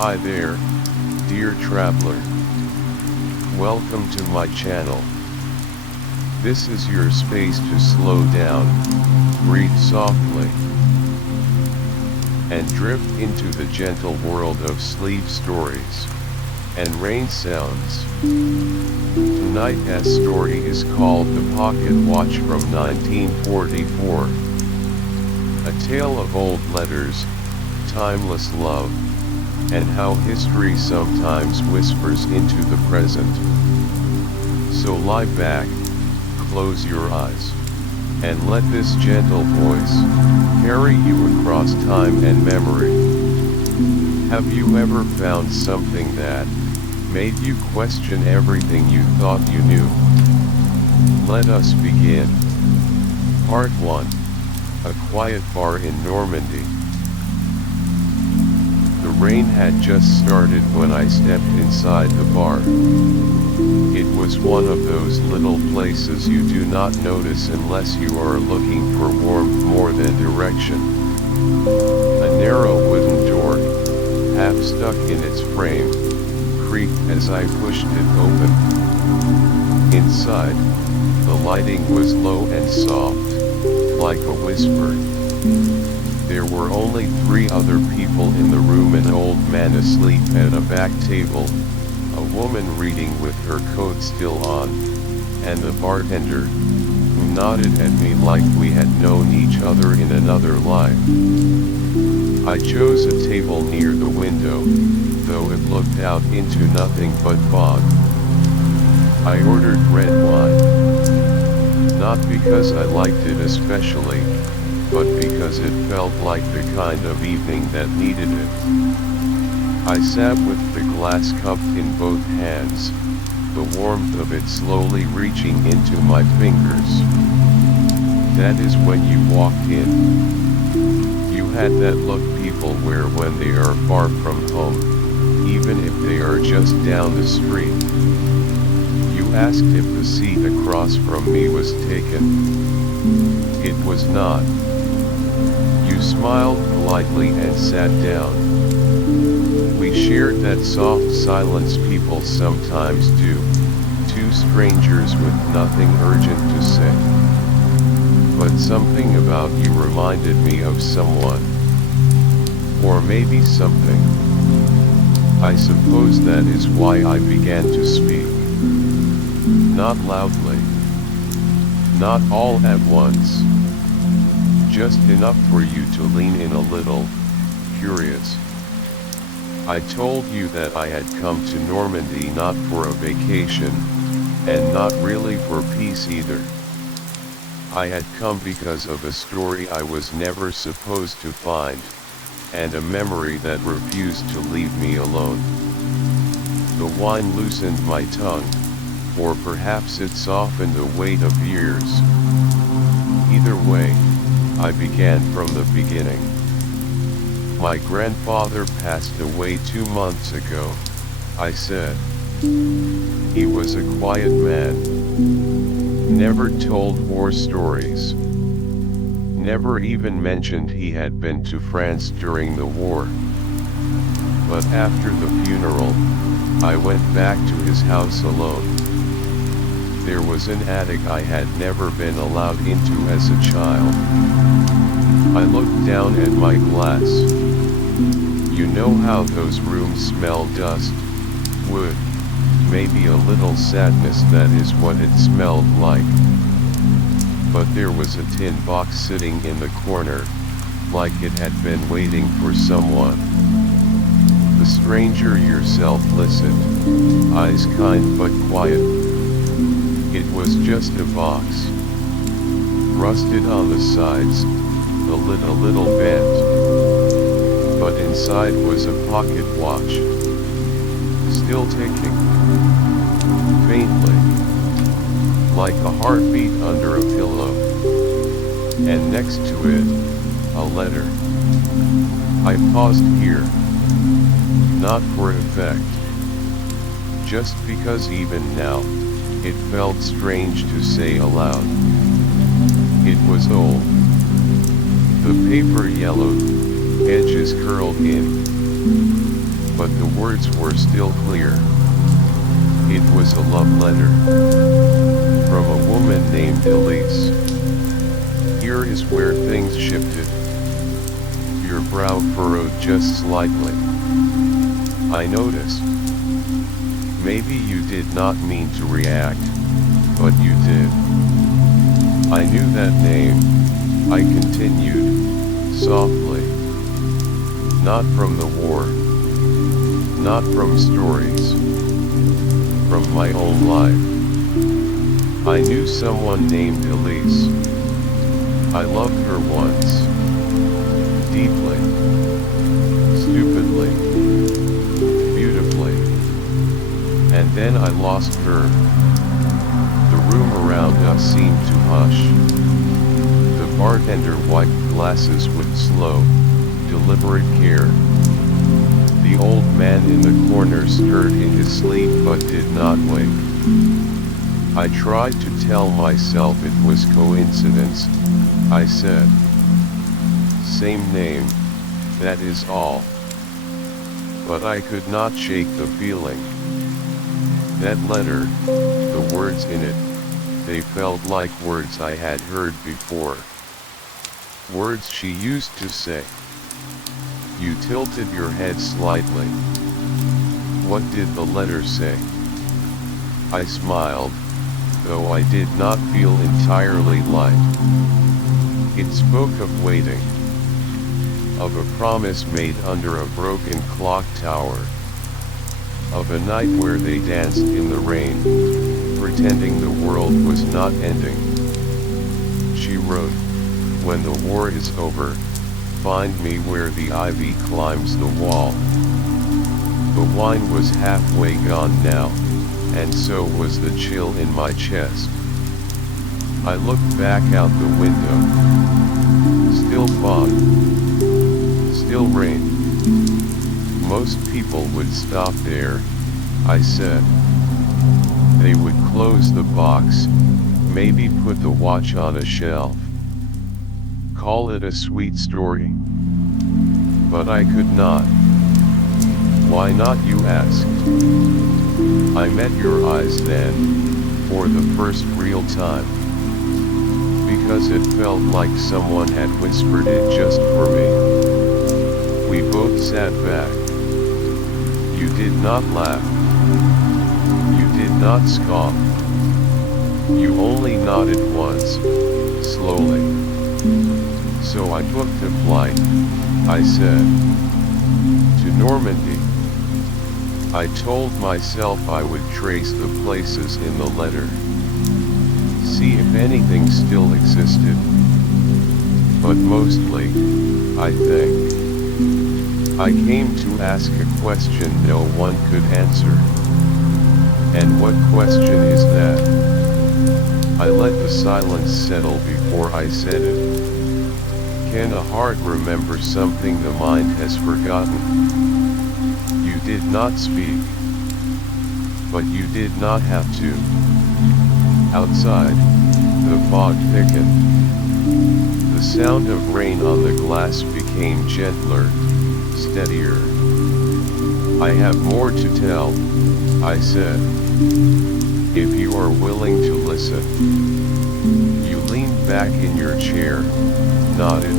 Hi there, dear traveler. Welcome to my channel. This is your space to slow down, breathe softly, and drift into the gentle world of sleep stories and rain sounds. Tonight's story is called The Pocket Watch from 1944. A tale of old letters, timeless love, and how history sometimes whispers into the present. So lie back, close your eyes, and let this gentle voice carry you across time and memory. Have you ever found something that made you question everything you thought you knew? Let us begin. Part 1. A quiet bar in Normandy. The rain had just started when I stepped inside the bar. It was one of those little places you do not notice unless you are looking for warmth more than direction. A narrow wooden door, half stuck in its frame, creaked as I pushed it open. Inside, the lighting was low and soft, like a whisper. There were only 3 other people in the room: an old man asleep at a back table, a woman reading with her coat still on, and the bartender, who nodded at me like we had known each other in another life. I chose a table near the window, though it looked out into nothing but fog. I ordered red wine. Not because I liked it especially, but because it felt like the kind of evening that needed it. I sat with the glass cupped in both hands, the warmth of it slowly reaching into my fingers. That is when you walked in. You had that look people wear when they are far from home, even if they are just down the street. You asked if the seat across from me was taken. It was not. You smiled politely and sat down. We shared that soft silence people sometimes do, 2 strangers with nothing urgent to say. But something about you reminded me of someone. Or maybe something. I suppose that is why I began to speak. Not loudly. Not all at once. Just enough for you to lean in a little, curious. I told you that I had come to Normandy not for a vacation, and not really for peace either. I had come because of a story I was never supposed to find, and a memory that refused to leave me alone. The wine loosened my tongue, or perhaps it softened the weight of years. Either way, I began from the beginning. My grandfather passed away 2 months ago, I said. He was a quiet man. Never told war stories. Never even mentioned he had been to France during the war. But after the funeral, I went back to his house alone. There was an attic I had never been allowed into as a child. I looked down at my glass. You know how those rooms smell: dust, wood, maybe a little sadness. That is what it smelled like. But there was a tin box sitting in the corner, like it had been waiting for someone. The stranger yourself listened, eyes kind but quiet. It was just a box. Rusted on the sides, the lid a little bent. But inside was a pocket watch. Still ticking. Faintly. Like a heartbeat under a pillow. And next to it, a letter. I paused here. Not for effect. Just because even now, it felt strange to say aloud. It was old. The paper yellowed, edges curled in. but the words were still clear. It was a love letter from a woman named Elise. Here is where things shifted. Your brow furrowed just slightly. I noticed. Maybe you did not mean to react, but you did. I knew that name, I continued, softly. Not from the war. Not from stories. From my own life. I knew someone named Elise. I loved her once. Deeply. Stupidly. Beautifully. And then I lost her. The room around us seemed to hush. The bartender wiped glasses with slow, deliberate care. The old man in the corner stirred in his sleep but did not wake. I tried to tell myself it was coincidence, I said. Same name, that is all. But I could not shake the feeling. That letter, the words in it, they felt like words I had heard before. Words she used to say. You tilted your head slightly. What did the letter say? I smiled, though I did not feel entirely light. It spoke of waiting. Of a promise made under a broken clock tower. Of a night where they danced in the rain, pretending the world was not ending. She wrote, when the war is over, find me where the ivy climbs the wall. The wine was halfway gone now, and so was the chill in my chest. I looked back out the window. Still fog. Still rain. Most people would stop there, I said. They would close the box, maybe put the watch on a shelf. Call it a sweet story. But I could not. Why not, you asked? I met your eyes then, for the first real time. Because it felt like someone had whispered it just for me. We both sat back. You did not laugh. You did not scoff. You only nodded once, slowly. So I booked a flight, I said. To Normandy. I told myself I would trace the places in the letter. See if anything still existed. But mostly, I think. I came to ask a question no one could answer. And what question is that? I let the silence settle before I said it. Can a heart remember something the mind has forgotten? You did not speak. But you did not have to. Outside, the fog thickened. The sound of rain on the glass became gentler, steadier. I have more to tell, I said. If you are willing to listen. You leaned back in your chair, nodded,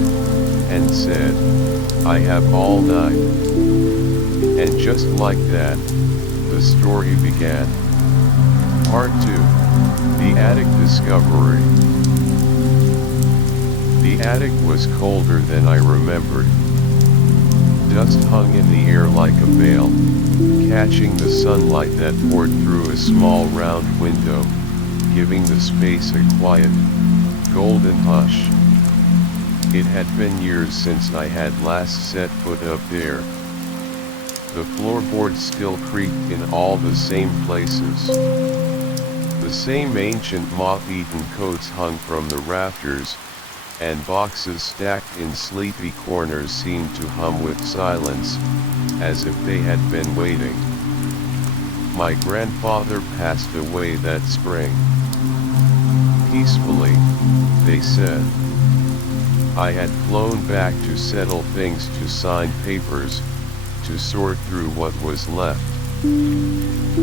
and said, I have all night. And just like that, the story began. Part 2. The Attic Discovery. The attic was colder than I remembered. Dust hung in the air like a veil, catching the sunlight that poured through a small round window, giving the space a quiet, golden hush. It had been years since I had last set foot up there. The floorboards still creaked in all the same places. The same ancient moth-eaten coats hung from the rafters, and boxes stacked in sleepy corners seemed to hum with silence, as if they had been waiting. My grandfather passed away that spring. Peacefully, they said. I had flown back to settle things, to sign papers, to sort through what was left.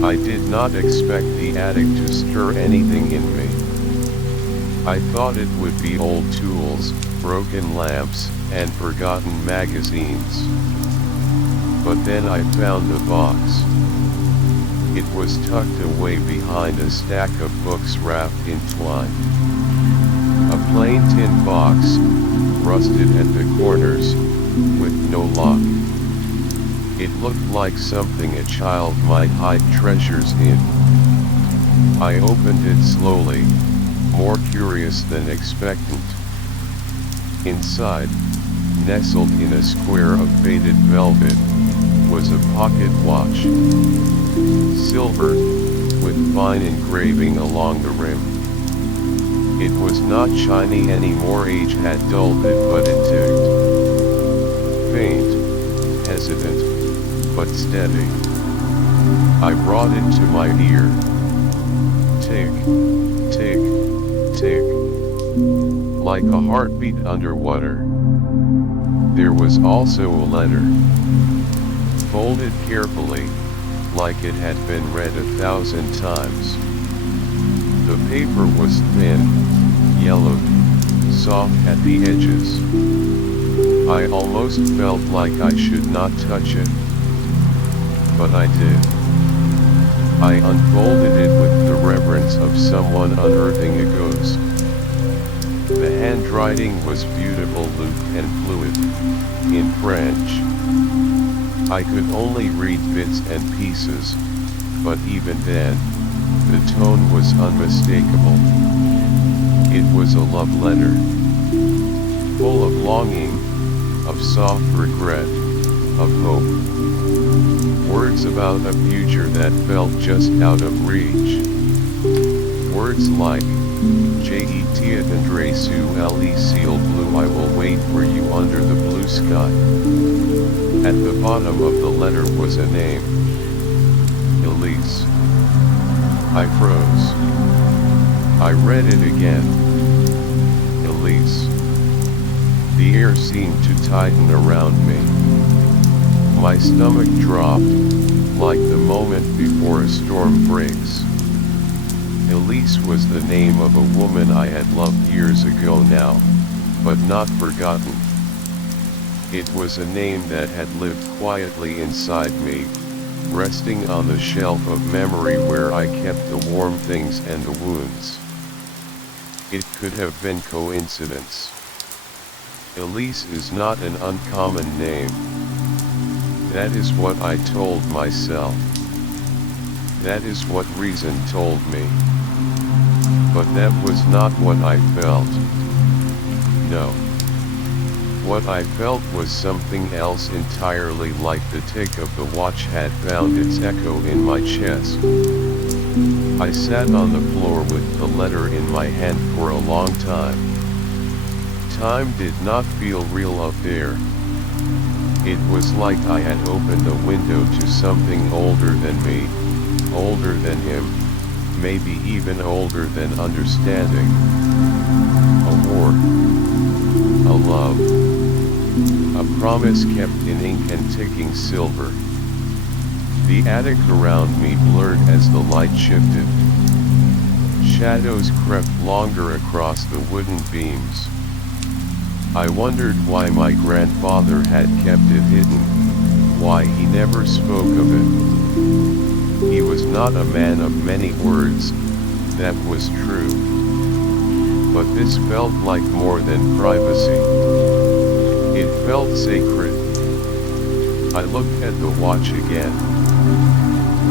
I did not expect the attic to stir anything in me. I thought it would be old tools, broken lamps, and forgotten magazines. But then I found the box. It was tucked away behind a stack of books wrapped in twine. A plain tin box, rusted at the corners, with no lock. It looked like something a child might hide treasures in. I opened it slowly, more curious than expectant. Inside, nestled in a square of faded velvet, was a pocket watch. Silver, with fine engraving along the rim. It was not shiny anymore, age had dulled it, but it ticked. Faint, hesitant, but steady. I brought it to my ear. Tick, tick, tick. Like a heartbeat underwater. There was also a letter. Folded carefully, like it had been read 1,000 times. The paper was thin, yellowed, soft at the edges. I almost felt like I should not touch it. But I did. I unfolded it with the reverence of someone unearthing a ghost. The handwriting was beautiful, loose and fluid, in French. I could only read bits and pieces, but even then, the tone was unmistakable. It was a love letter, full of longing, of soft regret, of hope. Words about a future that felt just out of reach. Words like, Je t'attendrai sous le ciel bleu, I will wait for you under the blue sky. At the bottom of the letter was a name. Elise. I froze. I read it again. Elise. The air seemed to tighten around me. My stomach dropped, like the moment before a storm breaks. Elise was the name of a woman I had loved years ago now, but not forgotten. It was a name that had lived quietly inside me, resting on the shelf of memory where I kept the warm things and the wounds. It could have been coincidence. Elise is not an uncommon name. That is what I told myself. That is what reason told me. But that was not what I felt. No. What I felt was something else entirely, like the tick of the watch had found its echo in my chest. I sat on the floor with the letter in my hand for a long time. Time did not feel real up there. It was like I had opened a window to something older than me, older than him, maybe even older than understanding. A war. A love. A promise kept in ink and ticking silver. The attic around me blurred as the light shifted. Shadows crept longer across the wooden beams. I wondered why my grandfather had kept it hidden, why he never spoke of it. He was not a man of many words, that was true. But this felt like more than privacy. It felt sacred. I looked at the watch again.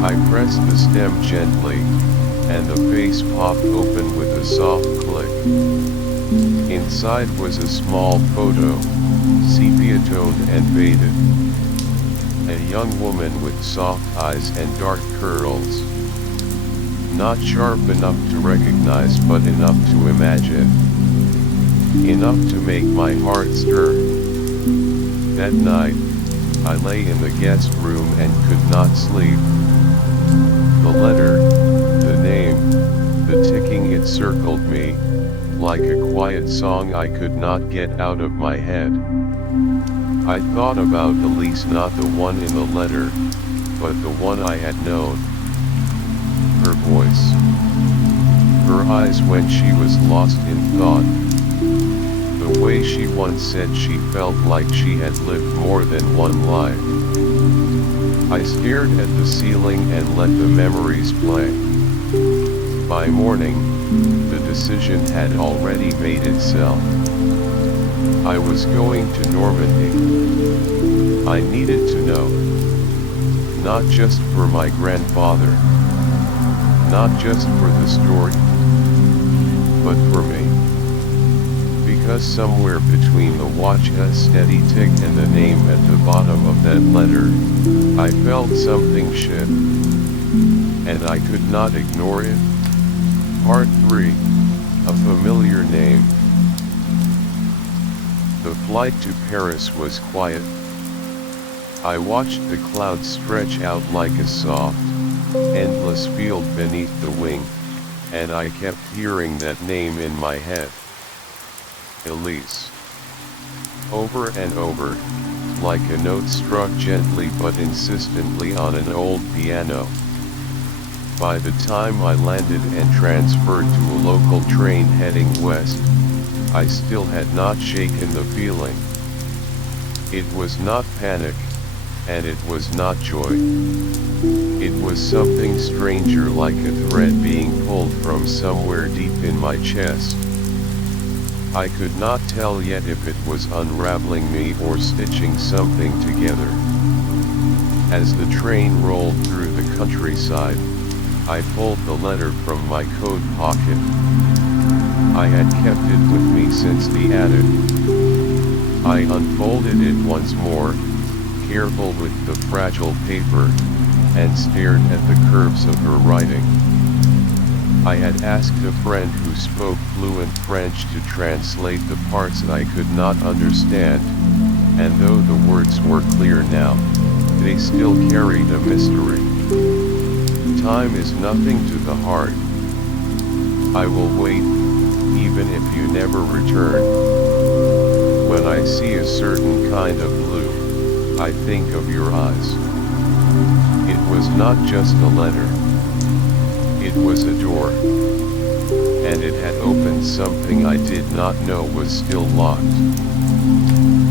I pressed the stem gently, and the face popped open with a soft click. Inside was a small photo, sepia-toned and faded. A young woman with soft eyes and dark curls. Not sharp enough to recognize, but enough to imagine. Enough to make my heart stir. That night, I lay in the guest room and could not sleep. The letter, the name, the ticking, it circled me, like a quiet song I could not get out of my head. I thought about Elise, not the one in the letter, but the one I had known. Her voice. Her eyes when she was lost in thought. The way she once said she felt like she had lived more than one life. I stared at the ceiling and let the memories play. By morning, the decision had already made itself. I was going to Normandy. I needed to know. Not just for my grandfather. Not just for the story. But for me. Because somewhere between the watch's steady tick and the name at the bottom of that letter, I felt something shift. And I could not ignore it. Part 3. A familiar name. The flight to Paris was quiet. I watched the clouds stretch out like a soft, endless field beneath the wing, and I kept hearing that name in my head. Elise. Over and over, like a note struck gently but insistently on an old piano. By the time I landed and transferred to a local train heading west, I still had not shaken the feeling. It was not panic, and it was not joy. It was something stranger, like a thread being pulled from somewhere deep in my chest. I could not tell yet if it was unraveling me or stitching something together. As the train rolled through the countryside, I pulled the letter from my coat pocket. I had kept it with me since the attic. I unfolded it once more, careful with the fragile paper, and stared at the curves of her writing. I had asked a friend who spoke fluent French to translate the parts I could not understand, and though the words were clear now, they still carried a mystery. Time is nothing to the heart. I will wait, even if you never return. When I see a certain kind of blue, I think of your eyes. It was not just a letter. It was a door. And it had opened something I did not know was still locked.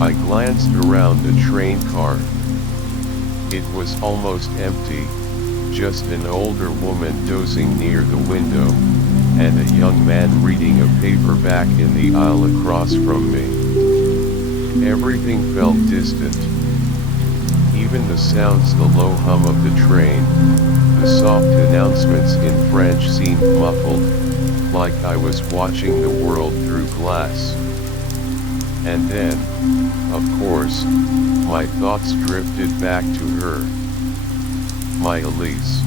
I glanced around the train car. It was almost empty, just an older woman dozing near the window, and a young man reading a paperback in the aisle across from me. Everything felt distant. Even the sounds, the low hum of the train, the soft announcements in French seemed muffled, like I was watching the world through glass. And then, of course, my thoughts drifted back to her. My Elise.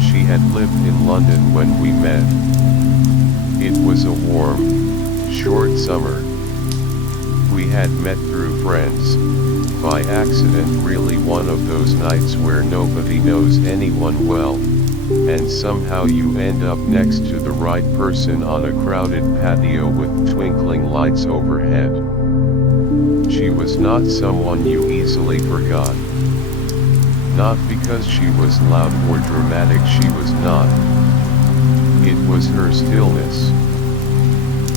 She had lived in London when we met. It was a warm, short summer. We had met through friends, by accident, really one of those nights where nobody knows anyone well, and somehow you end up next to the right person on a crowded patio with twinkling lights overhead. She was not someone you easily forgot. Not because she was loud or dramatic, she was not. It was her stillness.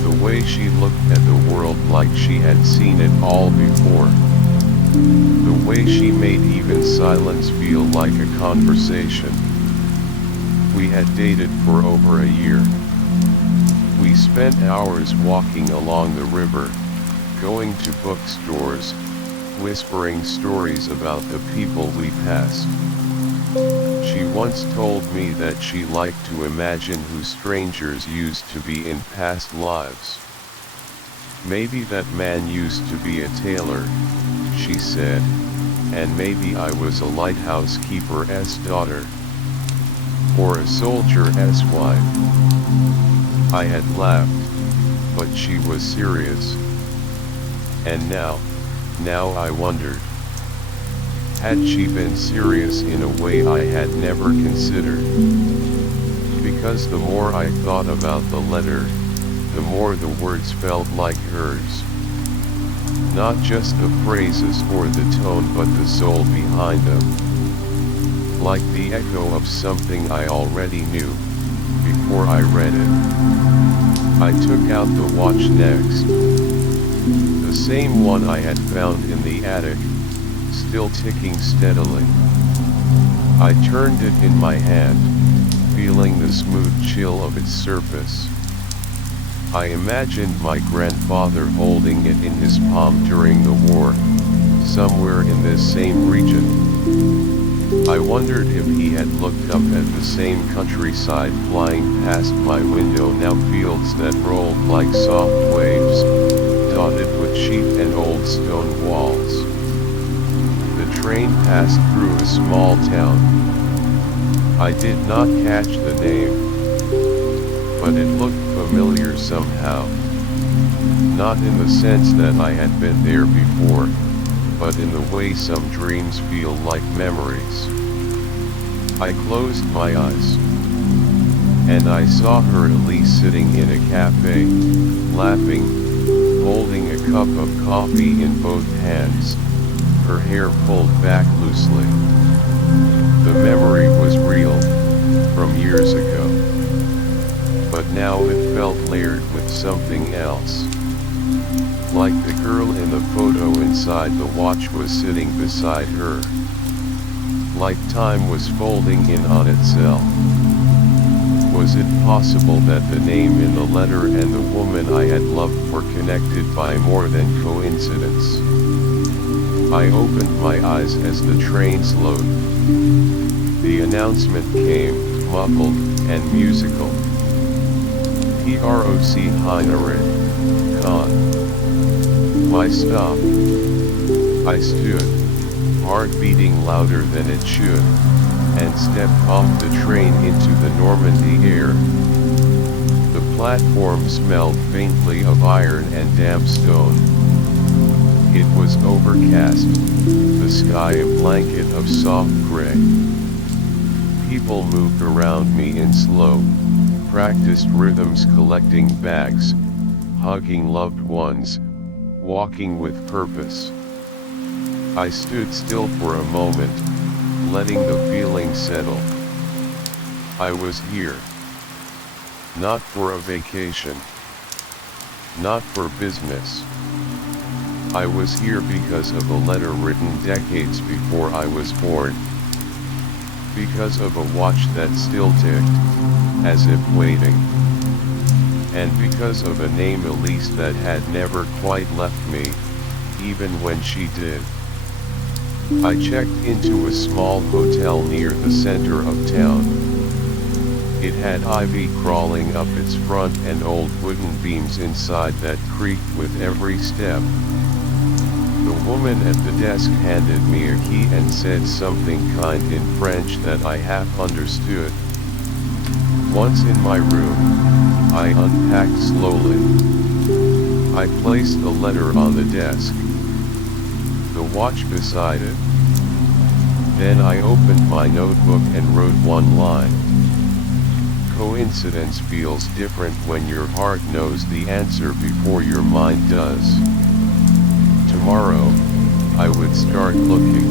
The way she looked at the world like she had seen it all before. The way she made even silence feel like a conversation. We had dated for over a year. We spent hours walking along the river, going to bookstores, whispering stories about the people we passed. She once told me that she liked to imagine who strangers used to be in past lives. Maybe that man used to be a tailor, she said, and maybe I was a lighthouse keeper's daughter, or a soldier's wife. I had laughed, but she was serious. And now I wondered, had she been serious in a way I had never considered? Because the more I thought about the letter, the more the words felt like hers. Not just the phrases or the tone but the soul behind them. Like the echo of something I already knew, before I read it. I took out the watch next. The same one I had found in the attic, still ticking steadily. I turned it in my hand, feeling the smooth chill of its surface. I imagined my grandfather holding it in his palm during the war, somewhere in this same region. I wondered if he had looked up at the same countryside flying past my window, now fields that rolled like soft waves, dotted with sheep and old stone walls. The train passed through a small town. I did not catch the name, but it looked familiar somehow. Not in the sense that I had been there before, but in the way some dreams feel like memories. I closed my eyes, and I saw her, Elise, sitting in a cafe, laughing, holding a cup of coffee in both hands, her hair pulled back loosely. The memory was real, from years ago. But now it felt layered with something else. Like the girl in the photo inside the watch was sitting beside her. Like time was folding in on itself. Was it possible that the name in the letter and the woman I had loved were connected by more than coincidence? I opened my eyes as the train slowed. The announcement came, muffled and musical. P.R.O.C. Heinerin, Caen. My stop. I stood, heart beating louder than it should, and stepped off the train into the Normandy air. The platform smelled faintly of iron and damp stone. It was overcast, the sky a blanket of soft gray. People moved around me in slow, practiced rhythms, collecting bags, hugging loved ones, walking with purpose. I stood still for a moment, letting the feeling settle. I was here. Not for a vacation. Not for business. I was here because of a letter written decades before I was born. Because of a watch that still ticked, as if waiting. And because of a name, Elise, that had never quite left me, even when she did. I checked into a small hotel near the center of town. It had ivy crawling up its front and old wooden beams inside that creaked with every step. The woman at the desk handed me a key and said something kind in French that I half understood. Once in my room, I unpacked slowly. I placed the letter on the desk, the watch beside it. Then I opened my notebook and wrote one line. Coincidence feels different when your heart knows the answer before your mind does. Tomorrow, I would start looking.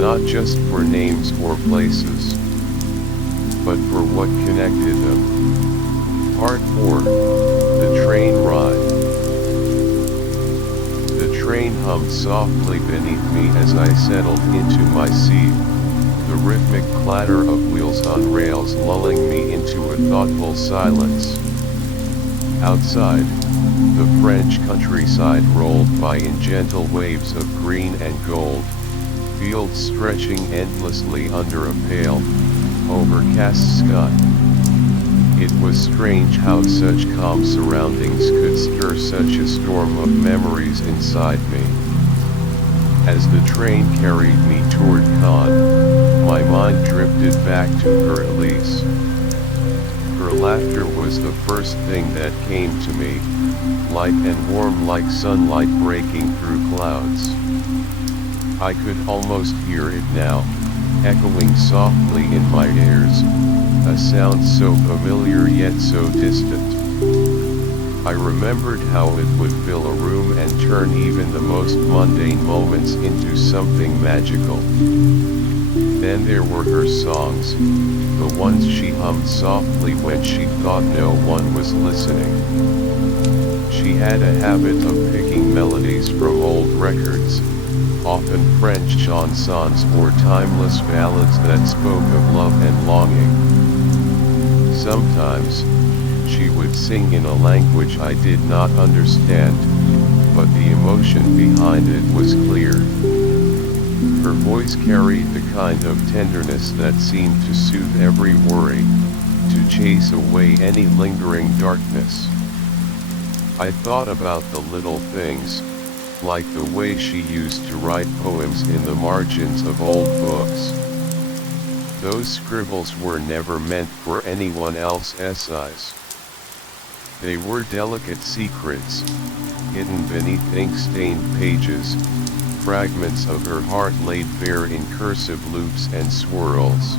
Not just for names or places, but for what connected them. Part 4. The Train Ride. The train hummed softly beneath me as I settled into my seat, the rhythmic clatter of wheels on rails lulling me into a thoughtful silence. Outside, the French countryside rolled by in gentle waves of green and gold, fields stretching endlessly under a pale, overcast sky. It was strange how such calm surroundings could stir such a storm of memories inside me. As the train carried me toward Caen, my mind drifted back to her Elise. Her laughter was the first thing that came to me, light and warm like sunlight breaking through clouds. I could almost hear it now, echoing softly in my ears, a sound so familiar yet so distant. I remembered how it would fill a room and turn even the most mundane moments into something magical. Then there were her songs, the ones she hummed softly when she thought no one was listening. She had a habit of picking melodies from old records, often French chansons or timeless ballads that spoke of love and longing. Sometimes, she would sing in a language I did not understand, but the emotion behind it was clear. Her voice carried the kind of tenderness that seemed to soothe every worry, to chase away any lingering darkness. I thought about the little things, like the way she used to write poems in the margins of old books. Those scribbles were never meant for anyone else's eyes. They were delicate secrets, hidden beneath ink-stained pages, fragments of her heart laid bare in cursive loops and swirls.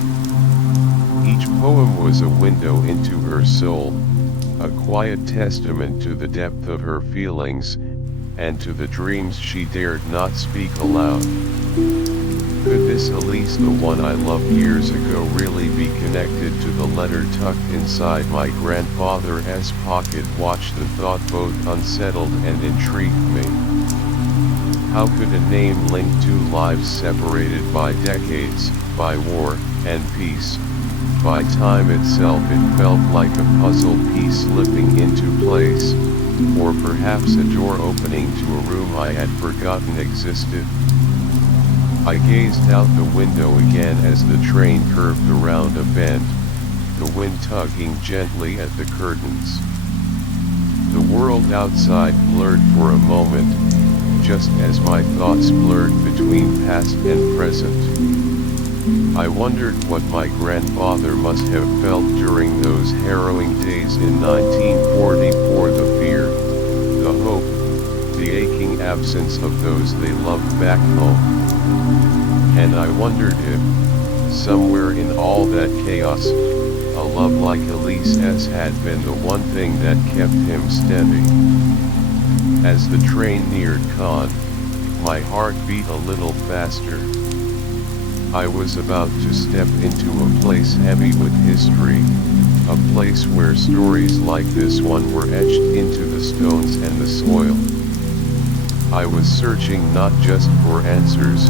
Each poem was a window into her soul, a quiet testament to the depth of her feelings, and to the dreams she dared not speak aloud. Could this Elise, the one I loved years ago, really be connected to the letter tucked inside my grandfather's pocket watch? The thought both unsettled and intrigued me. How could a name link two lives separated by decades, by war, and peace? By time itself it felt like a puzzle piece slipping into place, or perhaps a door opening to a room I had forgotten existed. I gazed out the window again as the train curved around a bend, the wind tugging gently at the curtains. The world outside blurred for a moment, just as my thoughts blurred between past and present. I wondered what my grandfather must have felt during those harrowing days in 1944, the fear, the hope, the aching absence of those they loved back home. And I wondered if, somewhere in all that chaos, a love like Elise's had been the one thing that kept him steady. As the train neared Caen, my heart beat a little faster. I was about to step into a place heavy with history, a place where stories like this one were etched into the stones and the soil. I was searching not just for answers,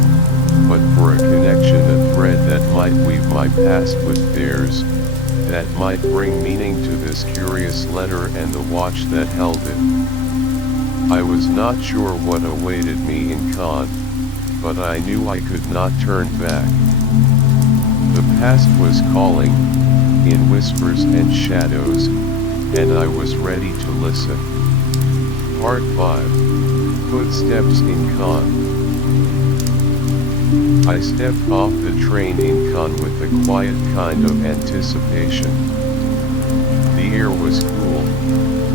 but for a connection, a thread that might weave my past with theirs, that might bring meaning to this curious letter and the watch that held it. I was not sure what awaited me in Caen, but I knew I could not turn back. The past was calling, in whispers and shadows, and I was ready to listen. Part 5. Footsteps in Caen. I stepped off the train in Caen with a quiet kind of anticipation. The air was cool,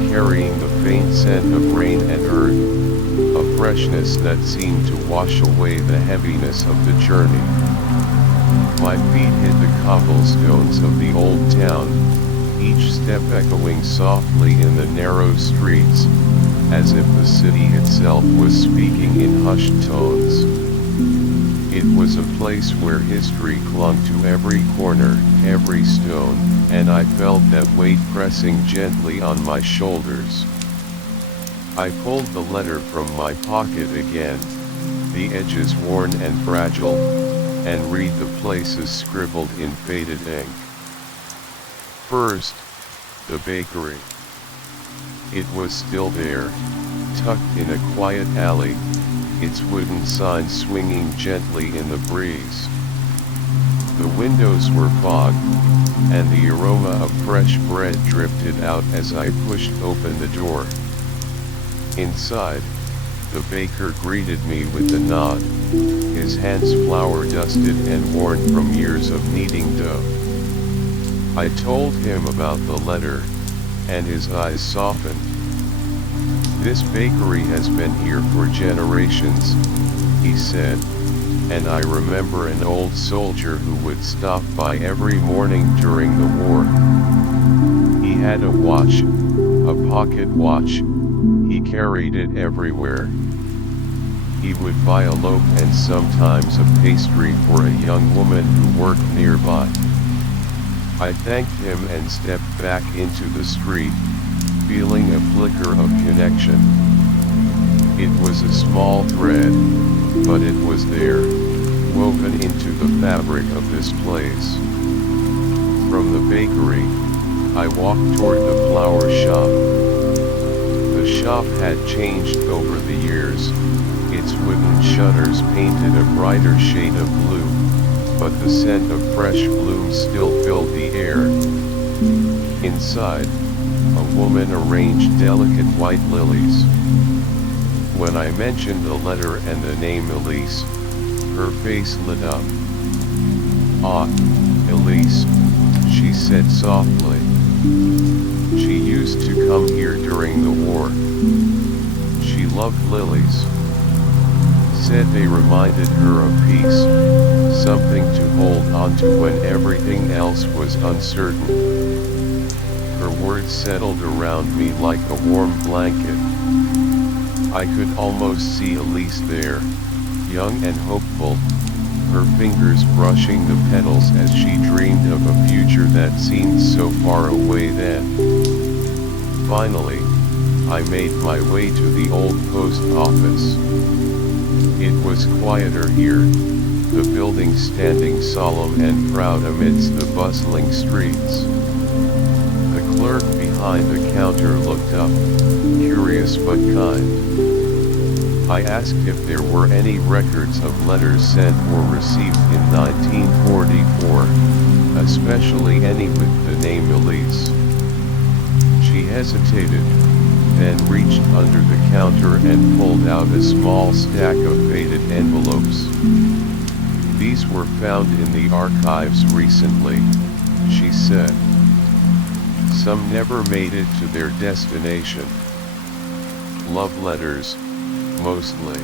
carrying the faint scent of rain and earth, a freshness that seemed to wash away the heaviness of the journey. My feet hit the cobblestones of the old town, each step echoing softly in the narrow streets, as if the city itself was speaking in hushed tones. It was a place where history clung to every corner, every stone, and I felt that weight pressing gently on my shoulders. I pulled the letter from my pocket again, the edges worn and fragile, and read the places scribbled in faded ink. First, the bakery. It was still there, tucked in a quiet alley, its wooden sign swinging gently in the breeze. The windows were fogged, and the aroma of fresh bread drifted out as I pushed open the door. Inside, the baker greeted me with a nod, his hands flour-dusted and worn from years of kneading dough. I told him about the letter, and his eyes softened. "This bakery has been here for generations," he said, "and I remember an old soldier who would stop by every morning during the war. He had a watch, A pocket watch, he carried it everywhere. He would buy a loaf and sometimes a pastry for a young woman who worked nearby. I thanked him and stepped back into the street, feeling a flicker of connection. It was a small thread, but it was there, woven into the fabric of this place. From the bakery, I walked toward the flower shop. The shop had changed over the years, its wooden shutters painted a brighter shade of blue, but the scent of fresh blooms still filled the air. Inside, a woman arranged delicate white lilies. When I mentioned the letter and the name Elise, her face lit up. "Ah, Elise," she said softly. She used to come here during the war. She loved lilies. Said they reminded her of peace, something to hold on to when everything else was uncertain. Her words settled around me like a warm blanket. I could almost see Elise there, young and hopeful, her fingers brushing the petals as she dreamed of a future that seemed so far away then. Finally, I made my way to the old post office. It was quieter here, the building standing solemn and proud amidst the bustling streets. The clerk behind the counter looked up, curious but kind. I asked if there were any records of letters sent or received in 1944, especially any with the name Elise. She hesitated, then reached under the counter and pulled out a small stack of faded envelopes. "These were found in the archives recently," she said. "Some never made it to their destination. Love letters, mostly."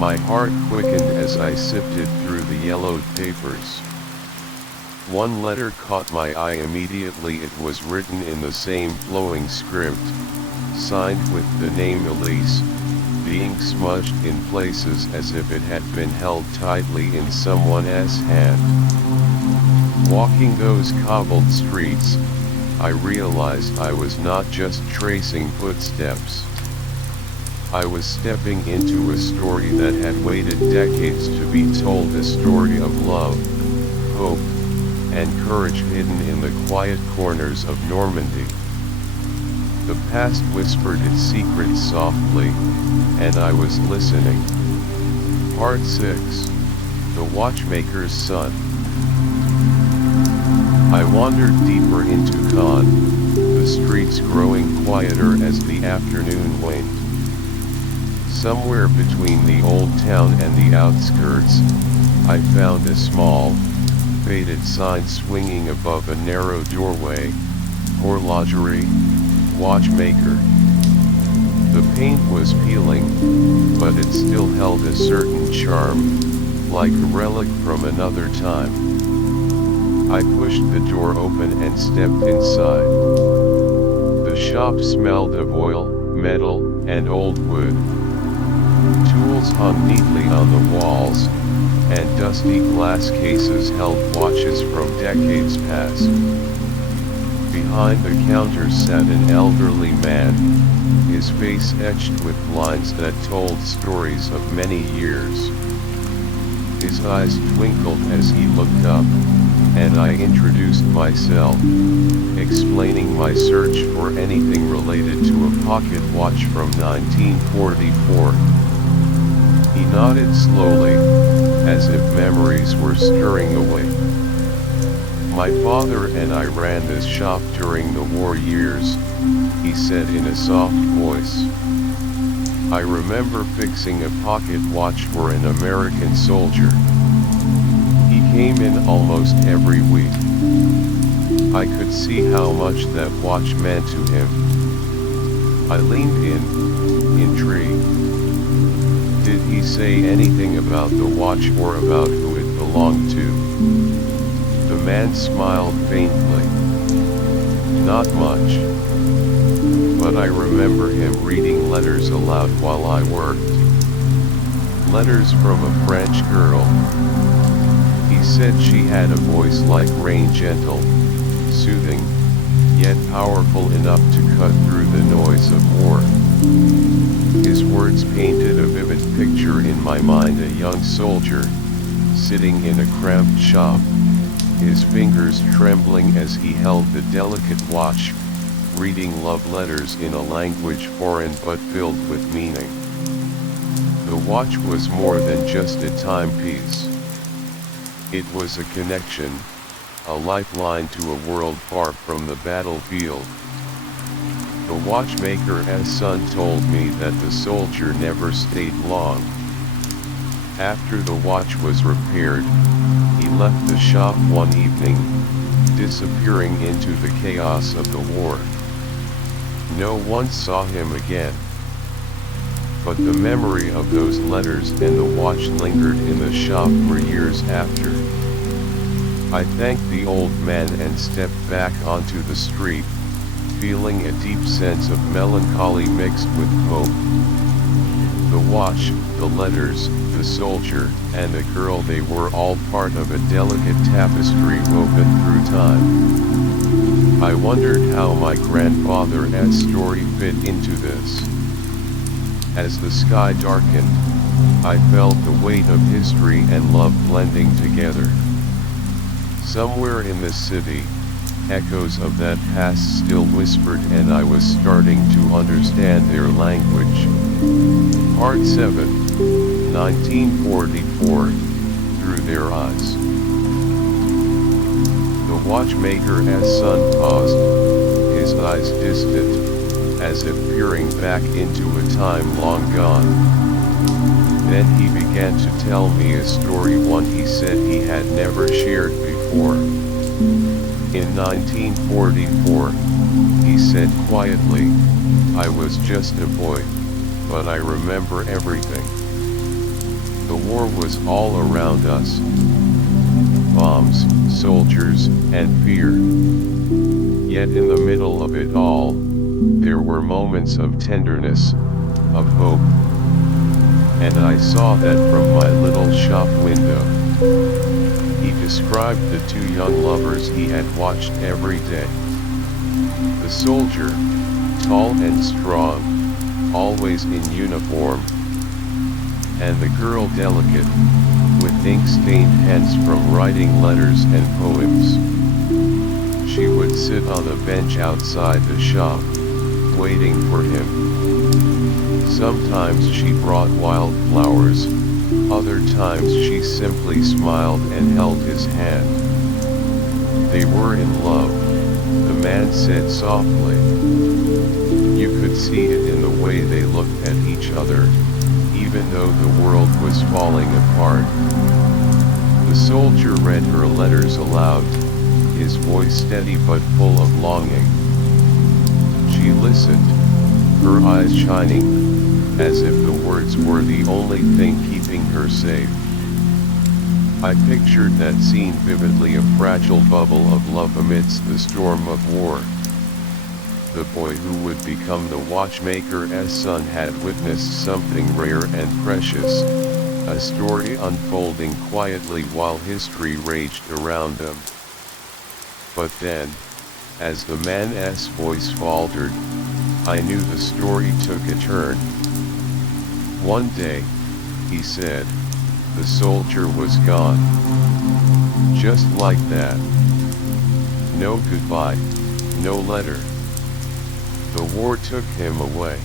My heart quickened as I sifted through the yellowed papers. One letter caught my eye immediately. It was written in the same flowing script, signed with the name Elise, the ink smudged in places as if it had been held tightly in someone's hand. Walking those cobbled streets, I realized I was not just tracing footsteps. I was stepping into a story that had waited decades to be told, a story of love, hope, and courage hidden in the quiet corners of Normandy. The past whispered its secrets softly, and I was listening. Part 6. The Watchmaker's Son. I wandered deeper into Caen, the streets growing quieter as the afternoon waned. Somewhere between the old town and the outskirts, I found a small, faded sign swinging above a narrow doorway, "Horlogerie, Watchmaker." The paint was peeling, but it still held a certain charm, like a relic from another time. I pushed the door open and stepped inside. The shop smelled of oil, metal, and old wood. Tools hung neatly on the walls, and dusty glass cases held watches from decades past. Behind the counter sat an elderly man, his face etched with lines that told stories of many years. His eyes twinkled as he looked up, and I introduced myself, explaining my search for anything related to a pocket watch from 1944. He nodded slowly, as if memories were stirring away. "My father and I ran this shop during the war years," he said in a soft voice. "I remember fixing a pocket watch for an American soldier. He came in almost every week. I could see how much that watch meant to him." I leaned in, intrigued. "Did he say anything about the watch or about who it belonged to?" The man smiled faintly. "Not much. but I remember him reading letters aloud while I worked. Letters from a French girl. He said she had a voice like rain, gentle, soothing, yet powerful enough to cut through the noise of war. His words painted a vivid picture in my mind: a young soldier, sitting in a cramped shop, his fingers trembling as he held the delicate watch, reading love letters in a language foreign but filled with meaning. The watch was more than just a timepiece. It was a connection, a lifeline to a world far from the battlefield. The watchmaker's son told me that the soldier never stayed long. After the watch was repaired, he left the shop one evening, disappearing into the chaos of the war. No one saw him again. But the memory of those letters and the watch lingered in the shop for years after. I thanked the old man and stepped back onto the street, feeling a deep sense of melancholy mixed with hope. The watch, the letters, the soldier, and the girl, they were all part of a delicate tapestry woven through time. I wondered how my grandfather's story fit into this. As the sky darkened, I felt the weight of history and love blending together. Somewhere in the city, echoes of that past still whispered, and I was starting to understand their language. Part 7, 1944, Through Their Eyes. The watchmaker's son paused, his eyes distant, as if peering back into a time long gone. Then he began to tell me a story, one he said he had never shared before. In 1944, he said quietly, I was just a boy, but I remember everything. The war was all around us. Bombs, soldiers, and fear. Yet in the middle of it all, there were moments of tenderness, of hope. And I saw that from my little shop window. He described the two young lovers he had watched every day. The soldier, tall and strong, always in uniform. And the girl, delicate, with ink-stained hands from writing letters and poems. She would sit on a bench outside the shop, waiting for him. Sometimes she brought wildflowers, other times she simply smiled and held his hand. They were in love, the man said softly. You could see it in the way they looked at each other, even though the world was falling apart. The soldier read her letters aloud, his voice steady but full of longing. She listened, her eyes shining, as if the words were the only thing keeping her safe. I pictured that scene vividly, a fragile bubble of love amidst the storm of war. The boy who would become the watchmaker's son had witnessed something rare and precious, a story unfolding quietly while history raged around them. But then, as the man's voice faltered, I knew the story took a turn. One day, he said, the soldier was gone. Just like that. No goodbye, no letter. The war took him away.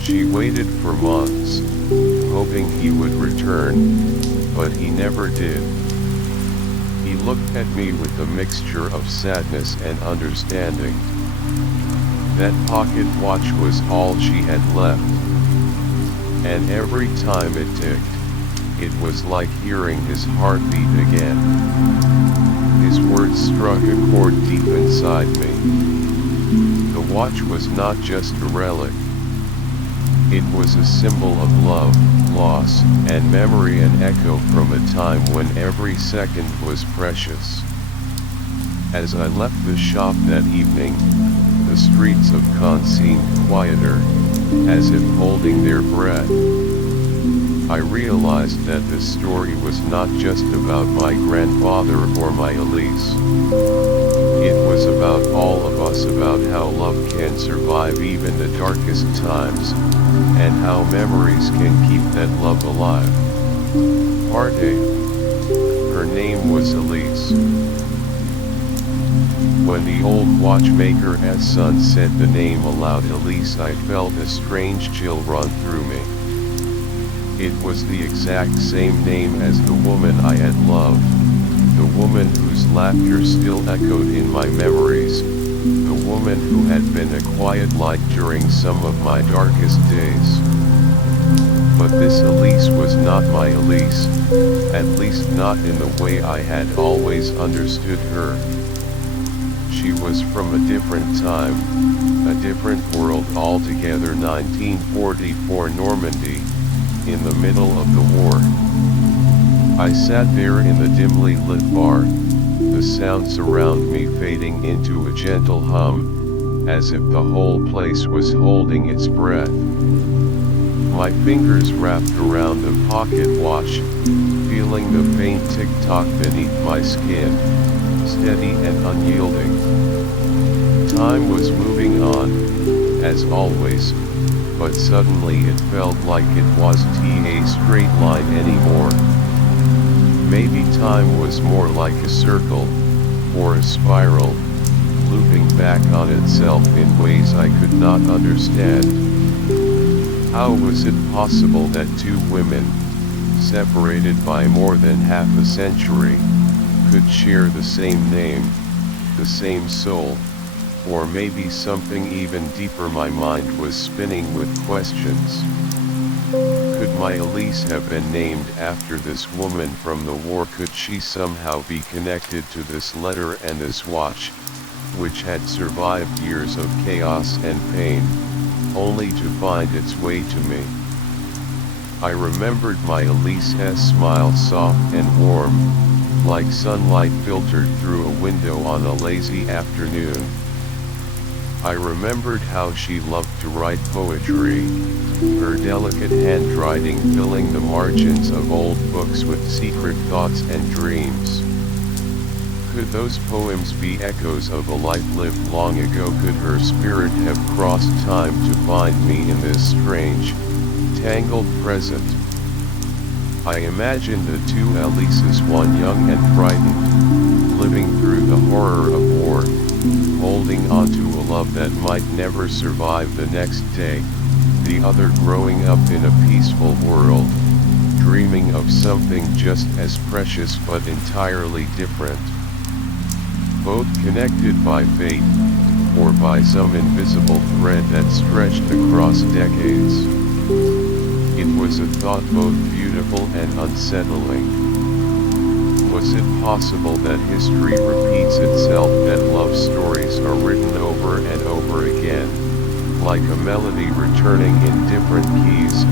She waited for months, hoping he would return, but he never did. He looked at me with a mixture of sadness and understanding. That pocket watch was all she had left. And every time it ticked, it was like hearing his heartbeat again. His words struck a chord deep inside me. The watch was not just a relic. It was a symbol of love, loss, and memory, an echo from a time when every second was precious. As I left the shop that evening, the the streets of Caen seemed quieter, as if holding their breath. I realized that this story was not just about my grandfather or my Elise. It was about all of us, about how love can survive even the darkest times, and how memories can keep that love alive. Part 8. Her name was Elise. When the old watchmaker's son said the name aloud, Elise, I felt a strange chill run through me. It was the exact same name as the woman I had loved, the woman whose laughter still echoed in my memories, the woman who had been a quiet light during some of my darkest days. But this Elise was not my Elise, at least not in the way I had always understood her. She was from a different time, a different world altogether. 1944 Normandy, in the middle of the war. I sat there in the dimly lit bar, the sounds around me fading into a gentle hum, as if the whole place was holding its breath. My fingers wrapped around a pocket watch, feeling the faint tick-tock beneath my skin, steady and unyielding. Time was moving on, as always, but suddenly it felt like it wasn't a straight line anymore. Maybe time was more like a circle, or a spiral, looping back on itself in ways I could not understand. How was it possible that two women, separated by more than half a century, could share the same name, the same soul, or maybe something even deeper? My mind was spinning with questions. Could my Elise have been named after this woman from the war? Could she somehow be connected to this letter and this watch, which had survived years of chaos and pain, only to find its way to me? I remembered my Elise's smile, soft and warm, like sunlight filtered through a window on a lazy afternoon. I remembered how she loved to write poetry, her delicate handwriting filling the margins of old books with secret thoughts and dreams. Could those poems be echoes of a life lived long ago? Could her spirit have crossed time to find me in this strange, tangled present? I imagined the two Elises, one young and frightened, living through the horror of war, holding on to a love that might never survive the next day, the other growing up in a peaceful world, dreaming of something just as precious but entirely different. Both connected by fate, or by some invisible thread that stretched across decades. It was a thought both beautiful and unsettling. Was it possible that history repeats itself, that love stories are written over and over again, like a melody returning in different keys,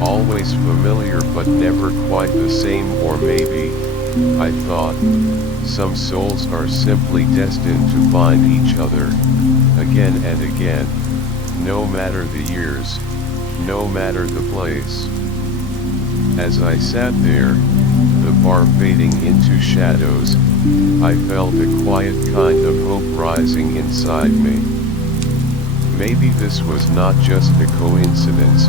always familiar but never quite the same? Or maybe, I thought, some souls are simply destined to find each other, again and again, no matter the years, no matter the place. As I sat there, the bar fading into shadows, I felt a quiet kind of hope rising inside me. Maybe this was not just a coincidence,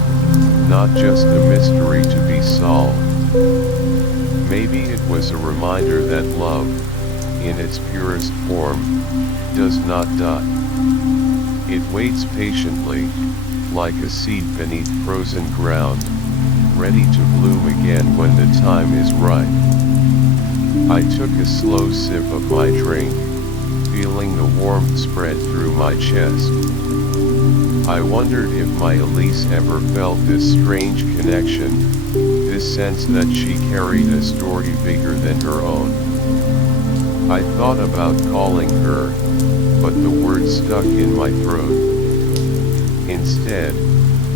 not just a mystery to be solved. Maybe it was a reminder that love, in its purest form, does not die. It waits patiently, like a seed beneath frozen ground, ready to bloom again when the time is right. I took a slow sip of my drink, feeling the warmth spread through my chest. I wondered if my Elise ever felt this strange connection, this sense that she carried a story bigger than her own. I thought about calling her, but the words stuck in my throat. Instead,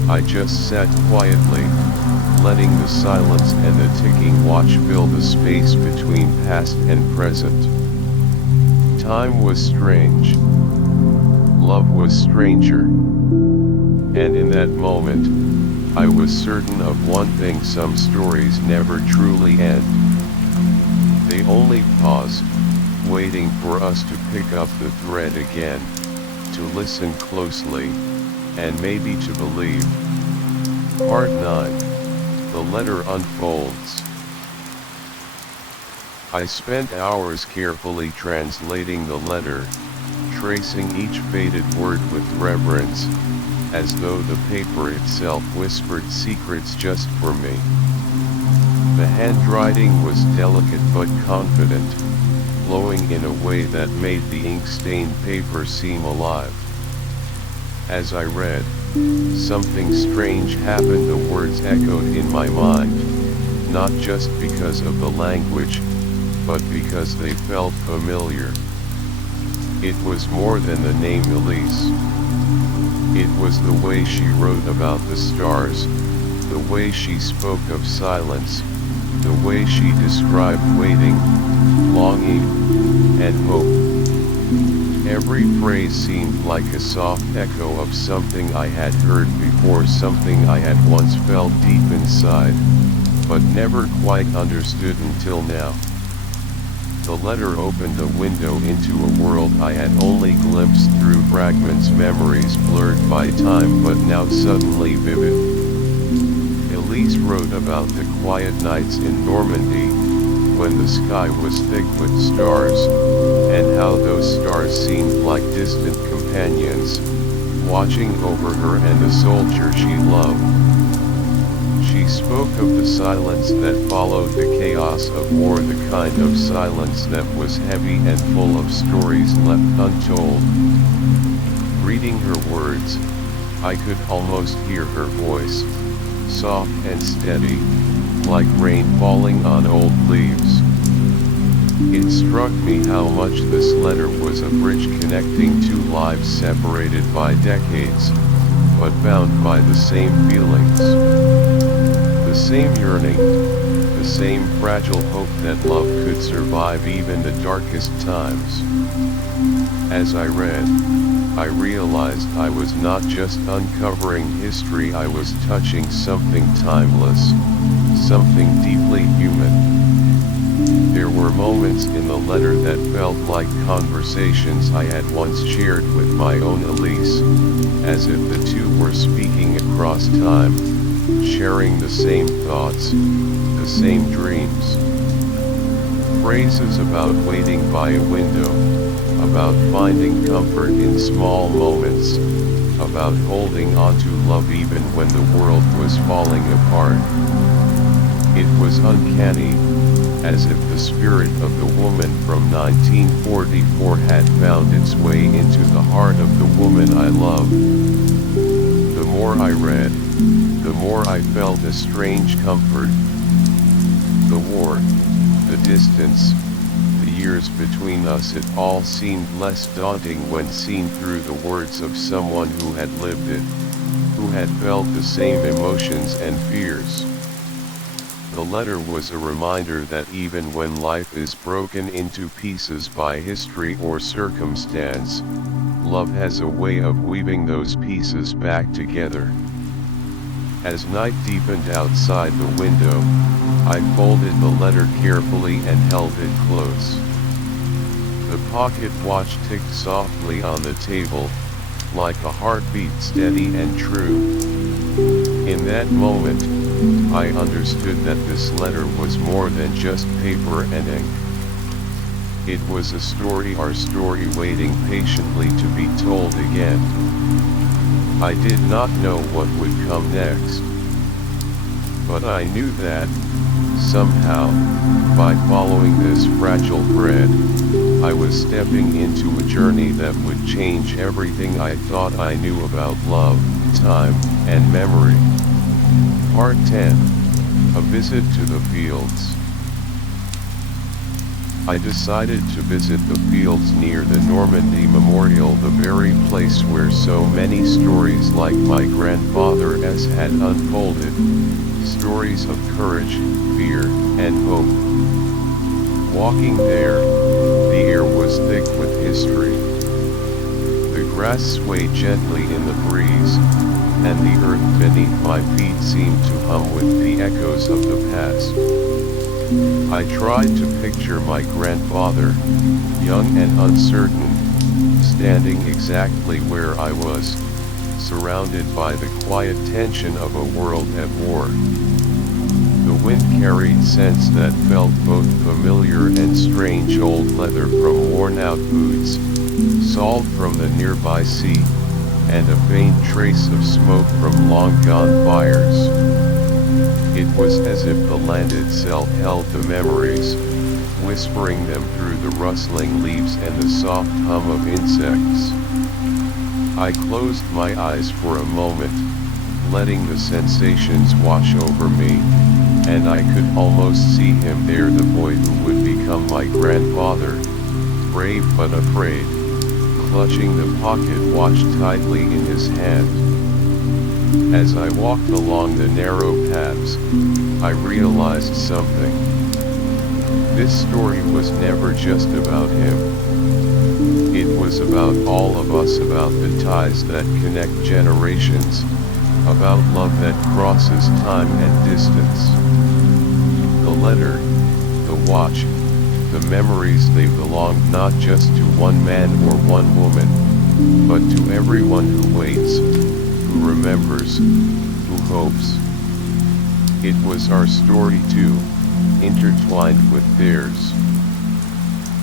I just sat quietly, letting the silence and the ticking watch fill the space between past and present. Time was strange. love was stranger. And in that moment, I was certain of one thing: some stories never truly end. They only pause, waiting for us to pick up the thread again, to listen closely, and maybe to believe. Part 9. The letter unfolds. I spent hours carefully translating the letter, tracing each faded word with reverence, as though the paper itself whispered secrets just for me. The handwriting was delicate but confident, flowing in a way that made the ink-stained paper seem alive. As I read, something strange happened. The words echoed in my mind, not just because of the language, but because they felt familiar. It was more than the name Elise. It was the way she wrote about the stars, the way she spoke of silence, the way she described waiting, longing, and hope. Every phrase seemed like a soft echo of something I had heard before, something I had once felt deep inside, but never quite understood until now. The letter opened a window into a world I had only glimpsed through fragments, memories blurred by time but now suddenly vivid. Elise wrote about the quiet nights in Normandy, when the sky was thick with stars, and how those stars seemed like distant companions, watching over her and the soldier she loved. She spoke of the silence that followed the chaos of war, the kind of silence that was heavy and full of stories left untold. Reading her words, I could almost hear her voice, soft and steady, like rain falling on old leaves. It struck me how much this letter was a bridge connecting two lives separated by decades, but bound by the same feelings. The same yearning, the same fragile hope that love could survive even the darkest times. As I read, I realized I was not just uncovering history, I was touching something timeless, something deeply human. There were moments in the letter that felt like conversations I had once shared with my own Elise, as if the two were speaking across time, sharing the same thoughts, the same dreams. Phrases about waiting by a window, about finding comfort in small moments, about holding on to love even when the world was falling apart. It was uncanny, as if the spirit of the woman from 1944 had found its way into the heart of the woman I loved. The more I read, the more I felt a strange comfort. The war, the distance, the years between us, it all seemed less daunting when seen through the words of someone who had lived it, who had felt the same emotions and fears. The letter was a reminder that even when life is broken into pieces by history or circumstance, love has a way of weaving those pieces back together. As night deepened outside the window, I folded the letter carefully and held it close. The pocket watch ticked softly on the table, like a heartbeat, steady and true. In that moment, I understood that this letter was more than just paper and ink. It was a story, our story, waiting patiently to be told again. I did not know what would come next, but I knew that, somehow, by following this fragile thread, I was stepping into a journey that would change everything I thought I knew about love, time, and memory. Part 10. A visit to the fields. I decided to visit the fields near the Normandy Memorial, the very place where so many stories like my grandfather's had unfolded, stories of courage, fear, and hope. Walking there, the air was thick with history. The grass swayed gently in the breeze, and the earth beneath my feet seemed to hum with the echoes of the past. I tried to picture my grandfather, young and uncertain, standing exactly where I was, surrounded by the quiet tension of a world at war. The wind carried scents that felt both familiar and strange: old leather from worn-out boots, salt from the nearby sea, and a faint trace of smoke from long-gone fires. It was as if the land itself held the memories, whispering them through the rustling leaves and the soft hum of insects. I closed my eyes for a moment, letting the sensations wash over me, and I could almost see him there, the boy who would become my grandfather, brave but afraid, clutching the pocket watch tightly in his hand. As I walked along the narrow paths, I realized something. This story was never just about him. It was about all of us, about the ties that connect generations, about love that crosses time and distance. The letter, the watch, the memories, they belonged not just to one man or one woman, but to everyone who waits, who remembers, who hopes. It was our story too, intertwined with theirs.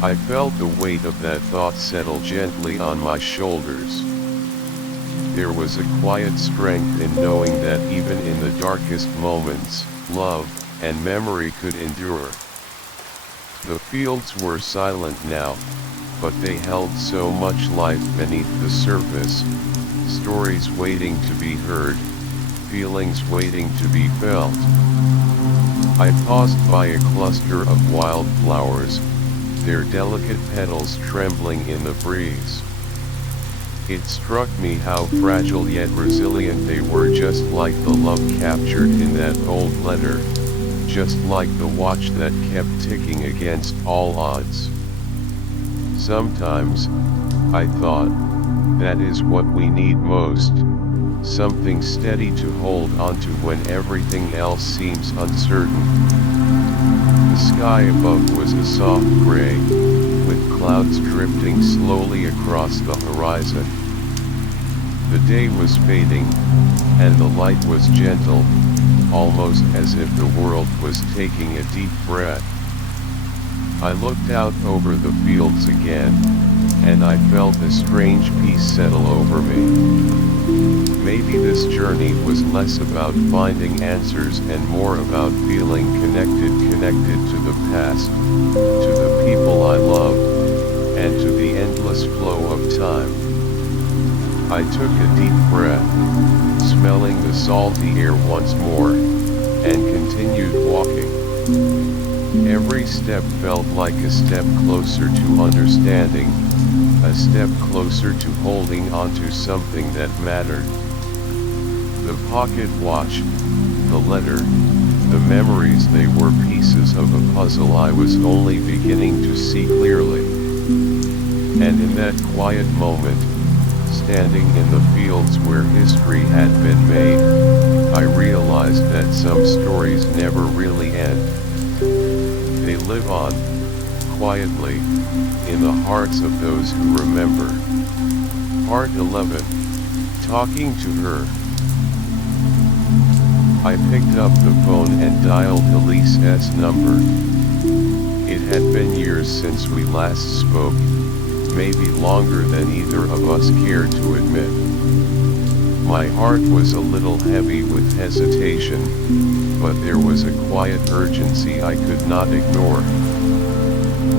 I felt the weight of that thought settle gently on my shoulders. There was a quiet strength in knowing that even in the darkest moments, love and memory could endure. The fields were silent now, but they held so much life beneath the surface, stories waiting to be heard, feelings waiting to be felt. I paused by a cluster of wildflowers, their delicate petals trembling in the breeze. It struck me how fragile yet resilient they were, just like the love captured in that old letter, just like the watch that kept ticking against all odds. Sometimes, I thought, that is what we need most, something steady to hold onto when everything else seems uncertain. The sky above was a soft gray, with clouds drifting slowly across the horizon. The day was fading, and the light was gentle, almost as if the world was taking a deep breath. I looked out over the fields again, and I felt a strange peace settle over me. Maybe this journey was less about finding answers and more about feeling connected to the past, to the people I loved, and to the endless flow of time. I took a deep breath, smelling the salty air once more, and continued walking. Every step felt like a step closer to understanding, a step closer to holding onto something that mattered. The pocket watch, the letter, the memories, they were pieces of a puzzle I was only beginning to see clearly. And in that quiet moment, standing in the fields where history had been made, I realized that some stories never really end. They live on, quietly, in the hearts of those who remember. Part 11. Talking to her. I picked up the phone and dialed Elise's number. It had been years since we last spoke, maybe longer than either of us cared to admit. My heart was a little heavy with hesitation, but there was a quiet urgency I could not ignore.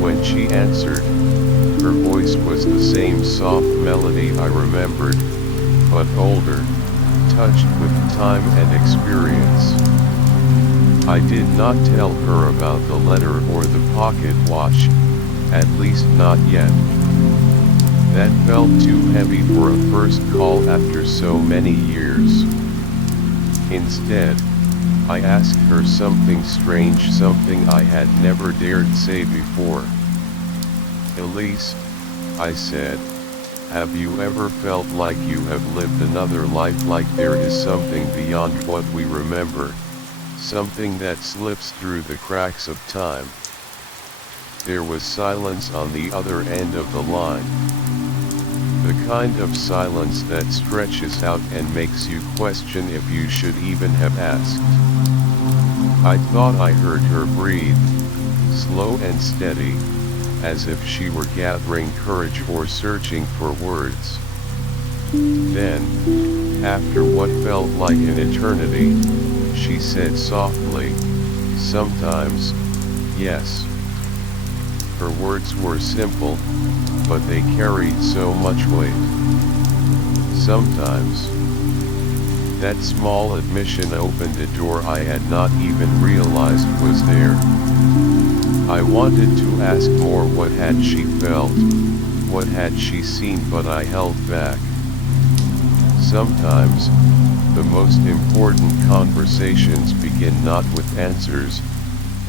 When she answered, her voice was the same soft melody I remembered, but older, touched with time and experience. I did not tell her about the letter or the pocket watch, at least not yet. That felt too heavy for a first call after so many years. Instead, I asked her something strange, something I had never dared say before. "Elise," I said, Have you ever felt like you have lived another life, like there is something beyond what we remember, something that slips through the cracks of time? There was silence on the other end of the line. The kind of silence that stretches out and makes you question if you should even have asked. I thought I heard her breathe, slow and steady, as if she were gathering courage or searching for words. Then, after what felt like an eternity, she said softly, "Sometimes, yes." Her words were simple, but they carried so much weight. Sometimes. That small admission opened a door I had not even realized was there. I wanted to ask more. What had she felt? What had she seen? But I held back. Sometimes, the most important conversations begin not with answers,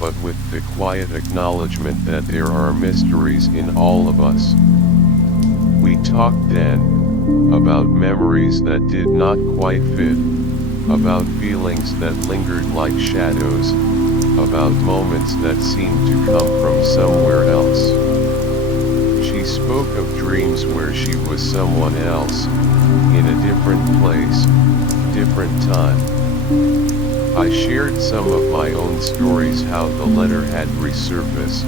but with the quiet acknowledgement that there are mysteries in all of us. We talked then about memories that did not quite fit, about feelings that lingered like shadows, about moments that seemed to come from somewhere else. She spoke of dreams where she was someone else, in a different place, different time. I shared some of my own stories, how the letter had resurfaced,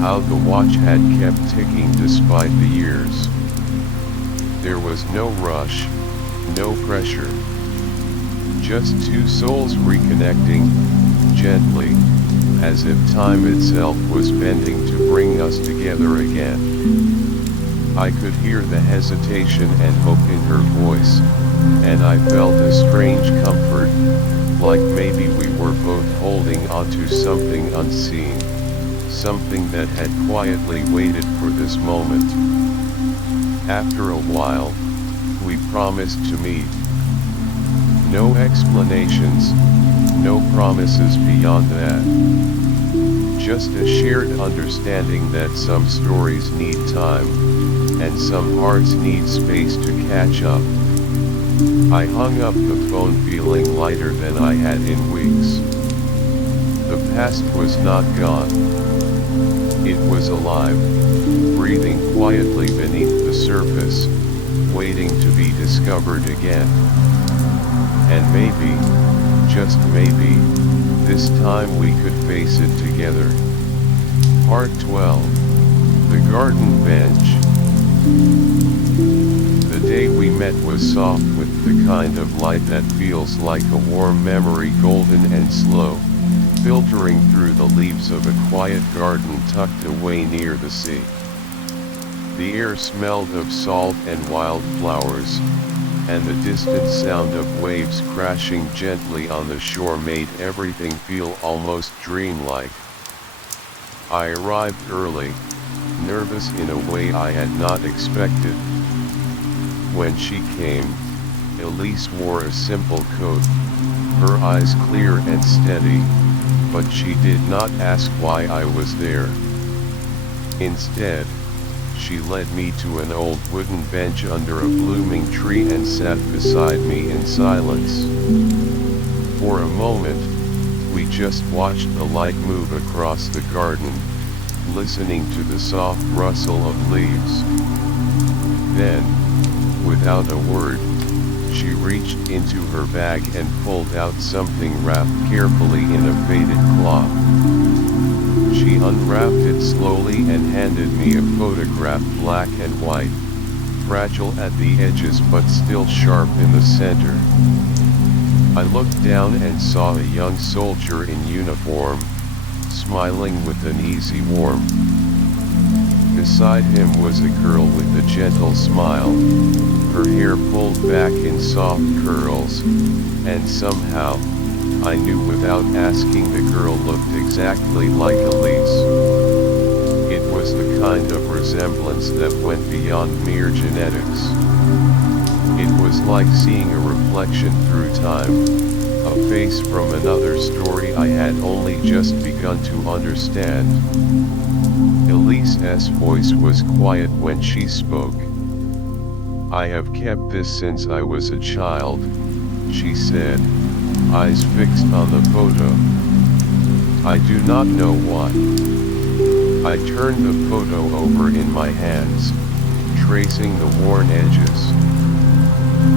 how the watch had kept ticking despite the years. There was no rush, no pressure. Just two souls reconnecting, gently, as if time itself was bending to bring us together again. I could hear the hesitation and hope in her voice, and I felt a strange comfort, like maybe we were both holding onto something unseen, something that had quietly waited for this moment. After a while, we promised to meet. No explanations, no promises beyond that. Just a shared understanding that some stories need time, and some hearts need space to catch up. I hung up the phone feeling lighter than I had in weeks. The past was not gone. It was alive, breathing quietly beneath the surface, waiting to be discovered again. And maybe, just maybe, this time we could face it together. Part 12. The Garden Bench. The day we met was soft, with the kind of light that feels like a warm memory, golden and slow, filtering through the leaves of a quiet garden tucked away near the sea. The air smelled of salt and wildflowers, and the distant sound of waves crashing gently on the shore made everything feel almost dreamlike. I arrived early, nervous in a way I had not expected. When she came, Elise wore a simple coat, her eyes clear and steady, but she did not ask why I was there. Instead, she led me to an old wooden bench under a blooming tree and sat beside me in silence. For a moment, we just watched the light move across the garden, listening to the soft rustle of leaves. Then, without a word, she reached into her bag and pulled out something wrapped carefully in a faded cloth. She unwrapped it slowly and handed me a photograph, black and white, fragile at the edges but still sharp in the center. I looked down and saw a young soldier in uniform, smiling with an easy warmth. Beside him was a girl with a gentle smile, her hair pulled back in soft curls, and somehow, I knew without asking, the girl looked exactly like Elise. It was the kind of resemblance that went beyond mere genetics. It was like seeing a reflection through time, a face from another story I had only just begun to understand. Elise's voice was quiet when she spoke. I have kept this since I was a child, she said, eyes fixed on the photo. I do not know why. I turned the photo over in my hands, tracing the worn edges.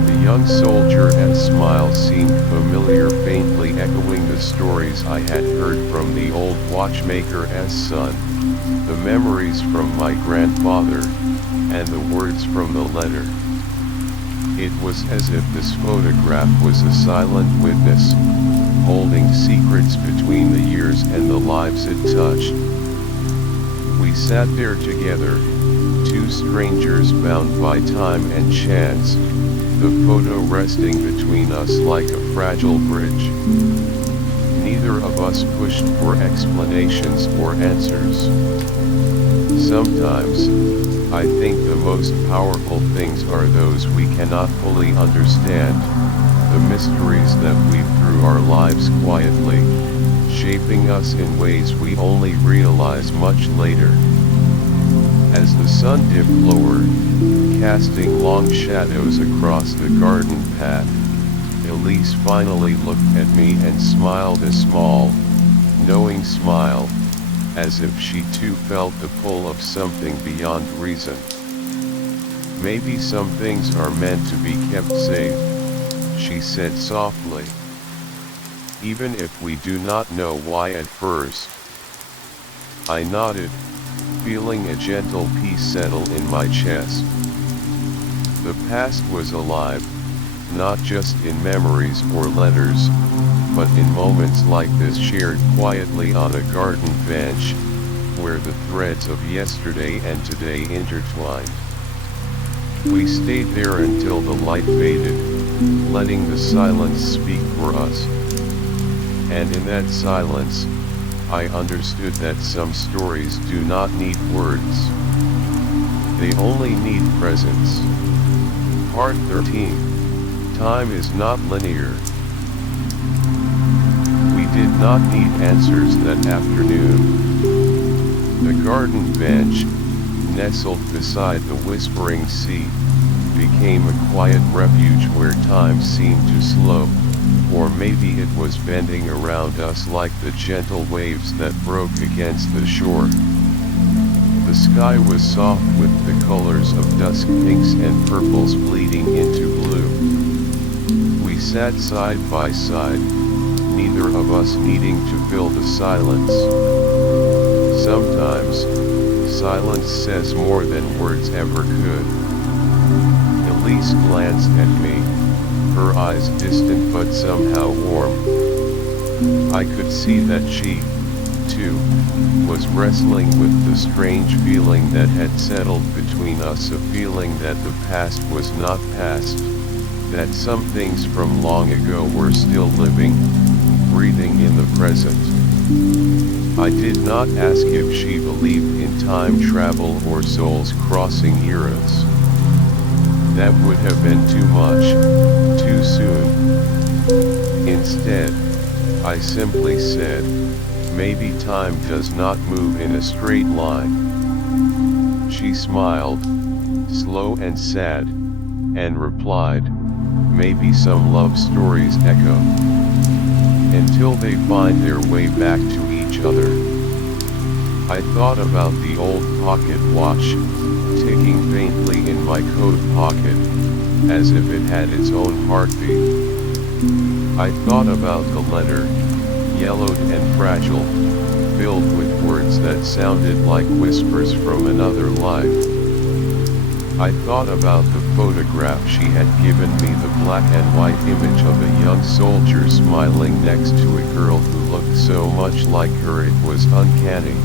The young soldier's smile seemed familiar, faintly echoing the stories I had heard from the old watchmaker's son, the memories from my grandfather, and the words from the letter. It was as if this photograph was a silent witness, holding secrets between the years and the lives it touched. We sat there together, two strangers bound by time and chance, the photo resting between us like a fragile bridge. Neither of us pushed for explanations or answers. Sometimes, I think the most powerful things are those we cannot fully understand, the mysteries that weave through our lives quietly, shaping us in ways we only realize much later. As the sun dipped lower, casting long shadows across the garden path, Elise finally looked at me and smiled a small, knowing smile, as if she too felt the pull of something beyond reason. Maybe some things are meant to be kept safe, she said softly. Even if we do not know why at first. I nodded, feeling a gentle peace settle in my chest. The past was alive, not just in memories or letters, but in moments like this shared quietly on a garden bench, where the threads of yesterday and today intertwined. We stayed there until the light faded, letting the silence speak for us. And in that silence, I understood that some stories do not need words. They only need presence. Part 13. Time is not linear. We did not need answers that afternoon. The garden bench, nestled beside the whispering sea, became a quiet refuge where time seemed to slow, or maybe it was bending around us like the gentle waves that broke against the shore. The sky was soft with the colors of dusk pinks and purples bleeding into blue. We sat side by side, neither of us needing to fill the silence. Sometimes, silence says more than words ever could. Elise glanced at me, her eyes distant but somehow warm. I could see that she, too, was wrestling with the strange feeling that had settled between us, a feeling that the past was not past, that some things from long ago were still living, breathing in the present. I did not ask if she believed in time travel or souls crossing eras. That would have been too much, too soon. Instead, I simply said, maybe time does not move in a straight line. She smiled, slow and sad, and replied, maybe some love stories echo until they find their way back to each other. I thought about the old pocket watch, ticking faintly in my coat pocket, as if it had its own heartbeat. I thought about the letter, yellowed and fragile, filled with words that sounded like whispers from another life. I thought about the photograph she had given me, the black and white image of a young soldier smiling next to a girl who looked so much like her it was uncanny.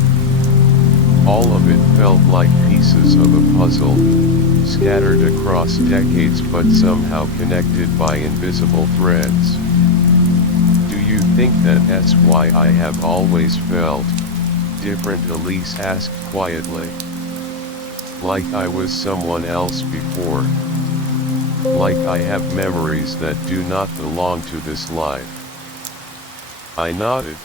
All of it felt like pieces of a puzzle, scattered across decades but somehow connected by invisible threads. Do you think that's why I have always felt different? Elise asked quietly. Like I was someone else before. Like I have memories that do not belong to this life. I nodded.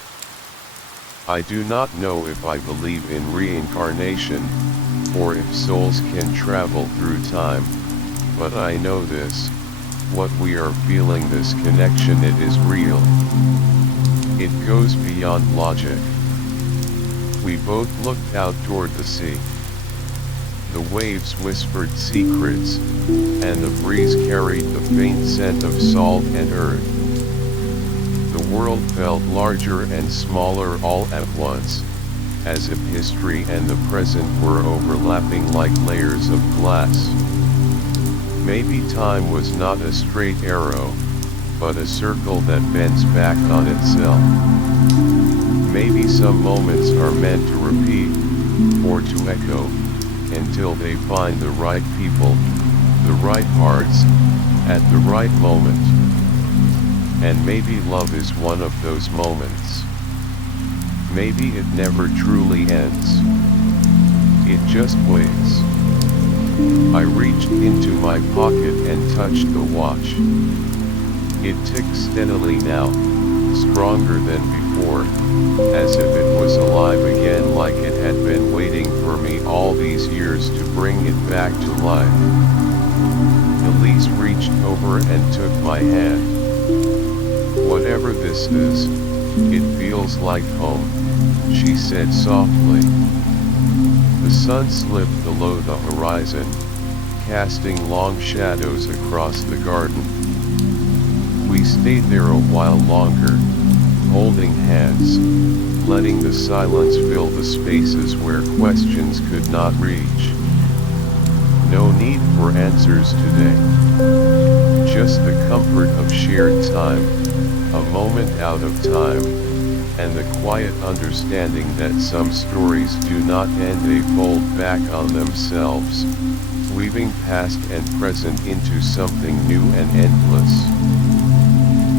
I do not know if I believe in reincarnation, or if souls can travel through time, But I know this, what we are feeling, this connection, it is real. It goes beyond logic. We both looked out toward the sea. The waves whispered secrets, and the breeze carried the faint scent of salt and earth. The world felt larger and smaller all at once, as if history and the present were overlapping like layers of glass. Maybe time was not a straight arrow, but a circle that bends back on itself. Maybe some moments are meant to repeat, or to echo, until they find the right people, the right parts, at the right moment. And maybe love is one of those moments. Maybe it never truly ends. It just waits. I reached into my pocket and touched the watch. It ticked steadily now, stronger than before, as if it was alive again, like it had been waiting for me all these years to bring it back to life. Elise reached over and took my hand. "Whatever this is, it feels like home," she said softly. The sun slipped below the horizon, casting long shadows across the garden. We stayed there a while longer, holding hands, letting the silence fill the spaces where questions could not reach. No need for answers today. Just the comfort of shared time, a moment out of time, and the quiet understanding that some stories do not end, they fold back on themselves, weaving past and present into something new and endless.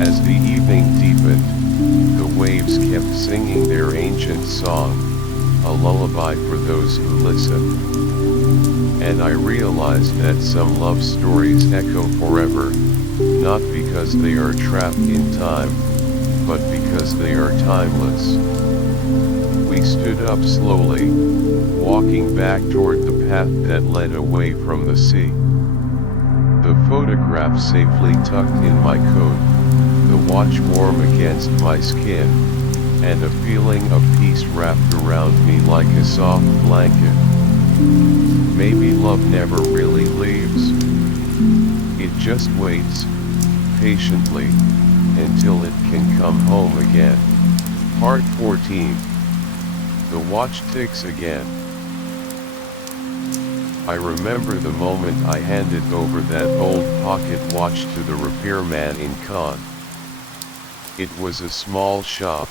As the evening deepened, the waves kept singing their ancient song, a lullaby for those who listen. And I realized that some love stories echo forever, not because they are trapped in time, but because they are timeless. We stood up slowly, walking back toward the path that led away from the sea. The photograph safely tucked in my coat, the watch warm against my skin, and a feeling of peace wrapped around me like a soft blanket. Maybe love never really leaves. It just waits, patiently, until it can come home again. Part 14. The watch ticks again. I remember the moment I handed over that old pocket watch to the repairman in Caen. It was a small shop,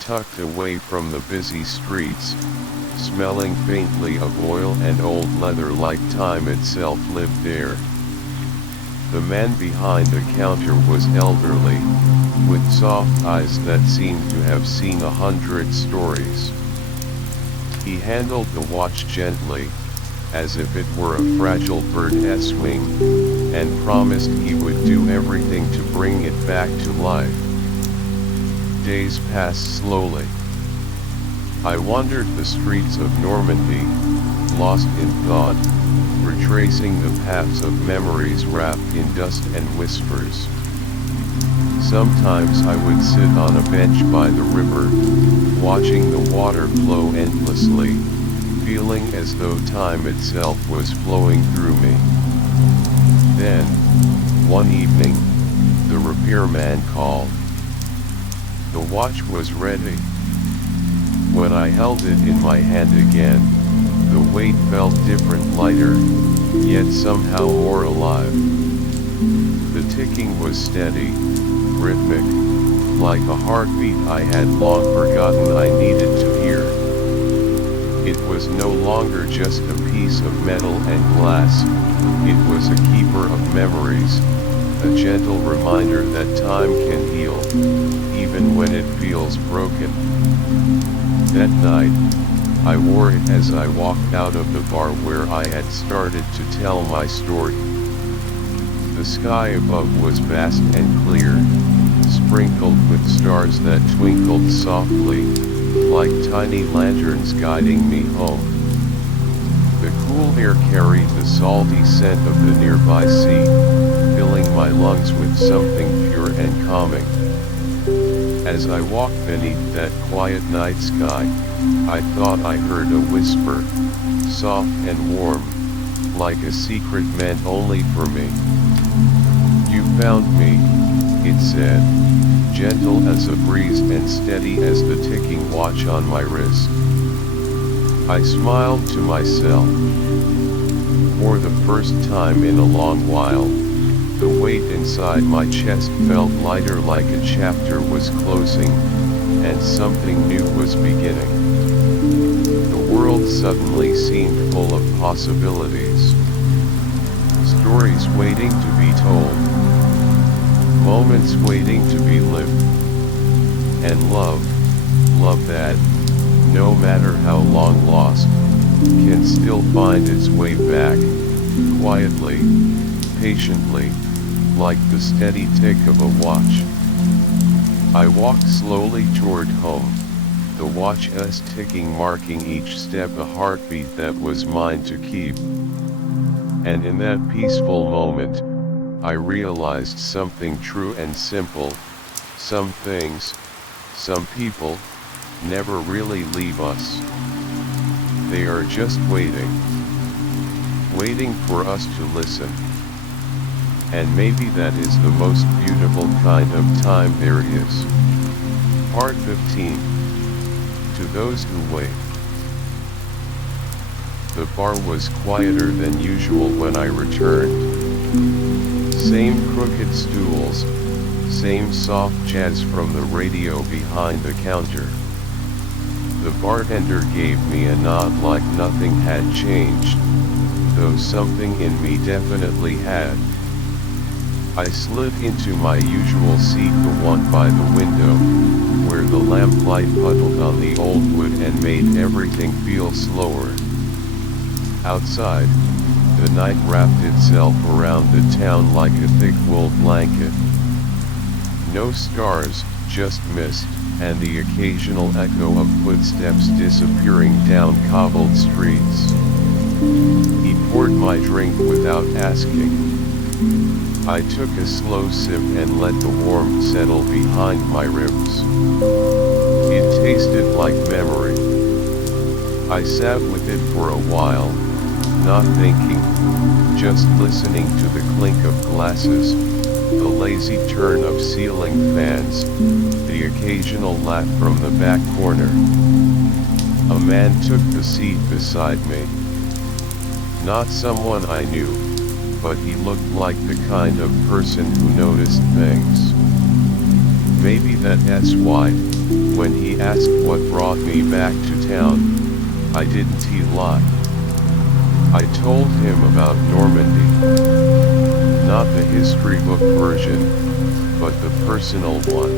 tucked away from the busy streets, smelling faintly of oil and old leather like time itself lived there. The man behind the counter was elderly, with soft eyes that seemed to have seen 100 stories. He handled the watch gently, as if it were a fragile bird's wing, and promised he would do everything to bring it back to life. Days passed slowly. I wandered the streets of Normandy, lost in thought, retracing the paths of memories wrapped in dust and whispers. Sometimes I would sit on a bench by the river, watching the water flow endlessly, feeling as though time itself was flowing through me. Then, one evening, the repairman called. The watch was ready. When I held it in my hand again, the weight felt different, lighter, yet somehow more alive. The ticking was steady, rhythmic, like a heartbeat I had long forgotten I needed to hear. It was no longer just a piece of metal and glass, it was a keeper of memories, a gentle reminder that time can heal, even when it feels broken. That night, I wore it as I walked out of the bar where I had started to tell my story. The sky above was vast and clear, sprinkled with stars that twinkled softly, like tiny lanterns guiding me home. The cool air carried the salty scent of the nearby sea, filling my lungs with something pure and calming. As I walked beneath that quiet night sky, I thought I heard a whisper, soft and warm, like a secret meant only for me. "You found me," it said, gentle as a breeze and steady as the ticking watch on my wrist. I smiled to myself. For the first time in a long while, the weight inside my chest felt lighter, like a chapter was closing, and something new was beginning. The world suddenly seemed full of possibilities. Stories waiting to be told. Moments waiting to be lived. And love that, no matter how long lost, can still find its way back, quietly, patiently, like the steady tick of a watch. I walked slowly toward home, the watch's ticking marking each step a heartbeat that was mine to keep. And in that peaceful moment, I realized something true and simple: some things, some people, never really leave us. They are just waiting for us to listen. And maybe that is the most beautiful kind of time there is. Part 15. To those who wait. The bar was quieter than usual when I returned. Same crooked stools, same soft jazz from the radio behind the counter. The bartender gave me a nod like nothing had changed, though something in me definitely had. I slid into my usual seat, the one by the window, where the lamplight puddled on the old wood and made everything feel slower. Outside, the night wrapped itself around the town like a thick wool blanket. No stars, just mist, and the occasional echo of footsteps disappearing down cobbled streets. He poured my drink without asking. I took a slow sip and let the warmth settle behind my ribs. It tasted like memory. I sat with it for a while, not thinking, just listening to the clink of glasses, the lazy turn of ceiling fans, the occasional laugh from the back corner. A man took the seat beside me. Not someone I knew, but he looked like the kind of person who noticed things. Maybe that's why, when he asked what brought me back to town, I didn't lie. I told him about Normandy. Not the history book version, but the personal one.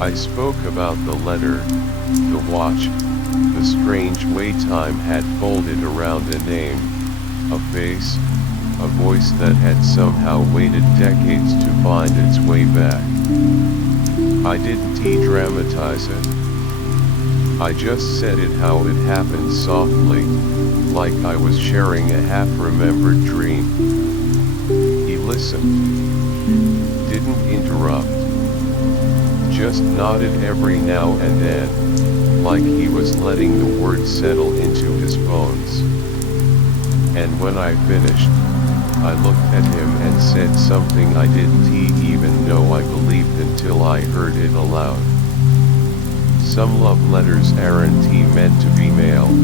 I spoke about the letter, the watch, the strange way time had folded around a name, a face, a voice that had somehow waited decades to find its way back. I didn't dramatize it. I just said it how it happened softly, like I was sharing a half-remembered dream. He listened. Didn't interrupt. Just nodded every now and then, like he was letting the words settle into his bones. And when I finished, I looked at him and said something I didn't even know I believed until I heard it aloud. Some love letters aren't meant to be mailed.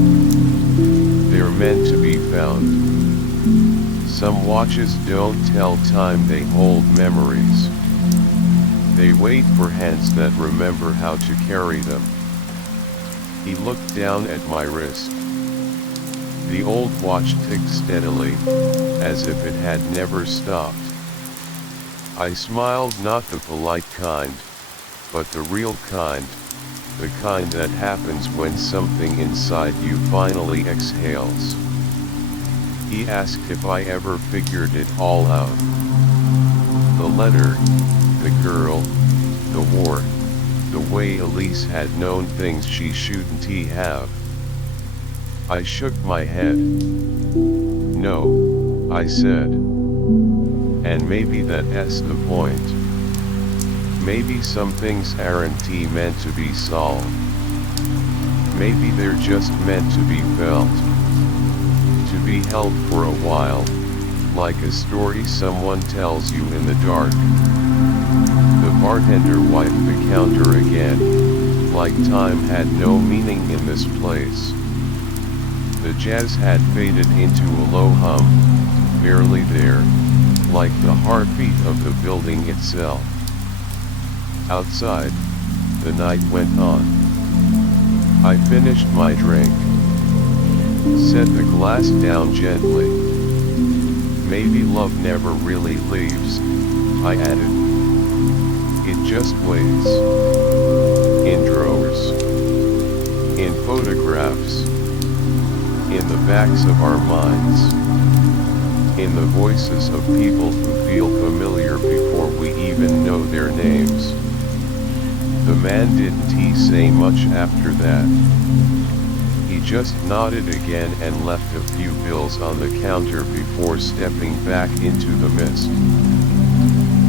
They're meant to be found. Some watches don't tell time, they hold memories. They wait for hands that remember how to carry them. He looked down at my wrist. The old watch ticked steadily, as if it had never stopped. I smiled, not the polite kind, but the real kind, the kind that happens when something inside you finally exhales. He asked if I ever figured it all out. The letter, the girl, the war, the way Elise had known things she shouldn't have. I shook my head. No, I said. And maybe that's the point. Maybe some things aren't meant to be solved. Maybe they're just meant to be felt. To be held for a while, like a story someone tells you in the dark. The bartender wiped the counter again, like time had no meaning in this place. The jazz had faded into a low hum, barely there, like the heartbeat of the building itself. Outside, the night went on. I finished my drink. Set the glass down gently. Maybe love never really leaves, I added. It just waits. In drawers. In photographs. In the backs of our minds. In the voices of people who feel familiar before we even know their names. The man didn't say much after that. He just nodded again and left a few bills on the counter before stepping back into the mist.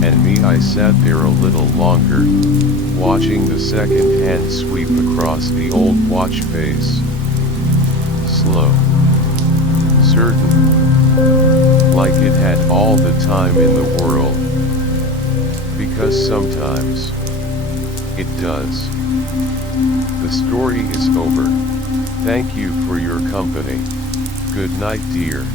And me, I sat there a little longer, watching the second hand sweep across the old watch face. Slow. Certain. Like it had all the time in the world. Because sometimes it does. The story is over. Thank you for your company. Good night, dear.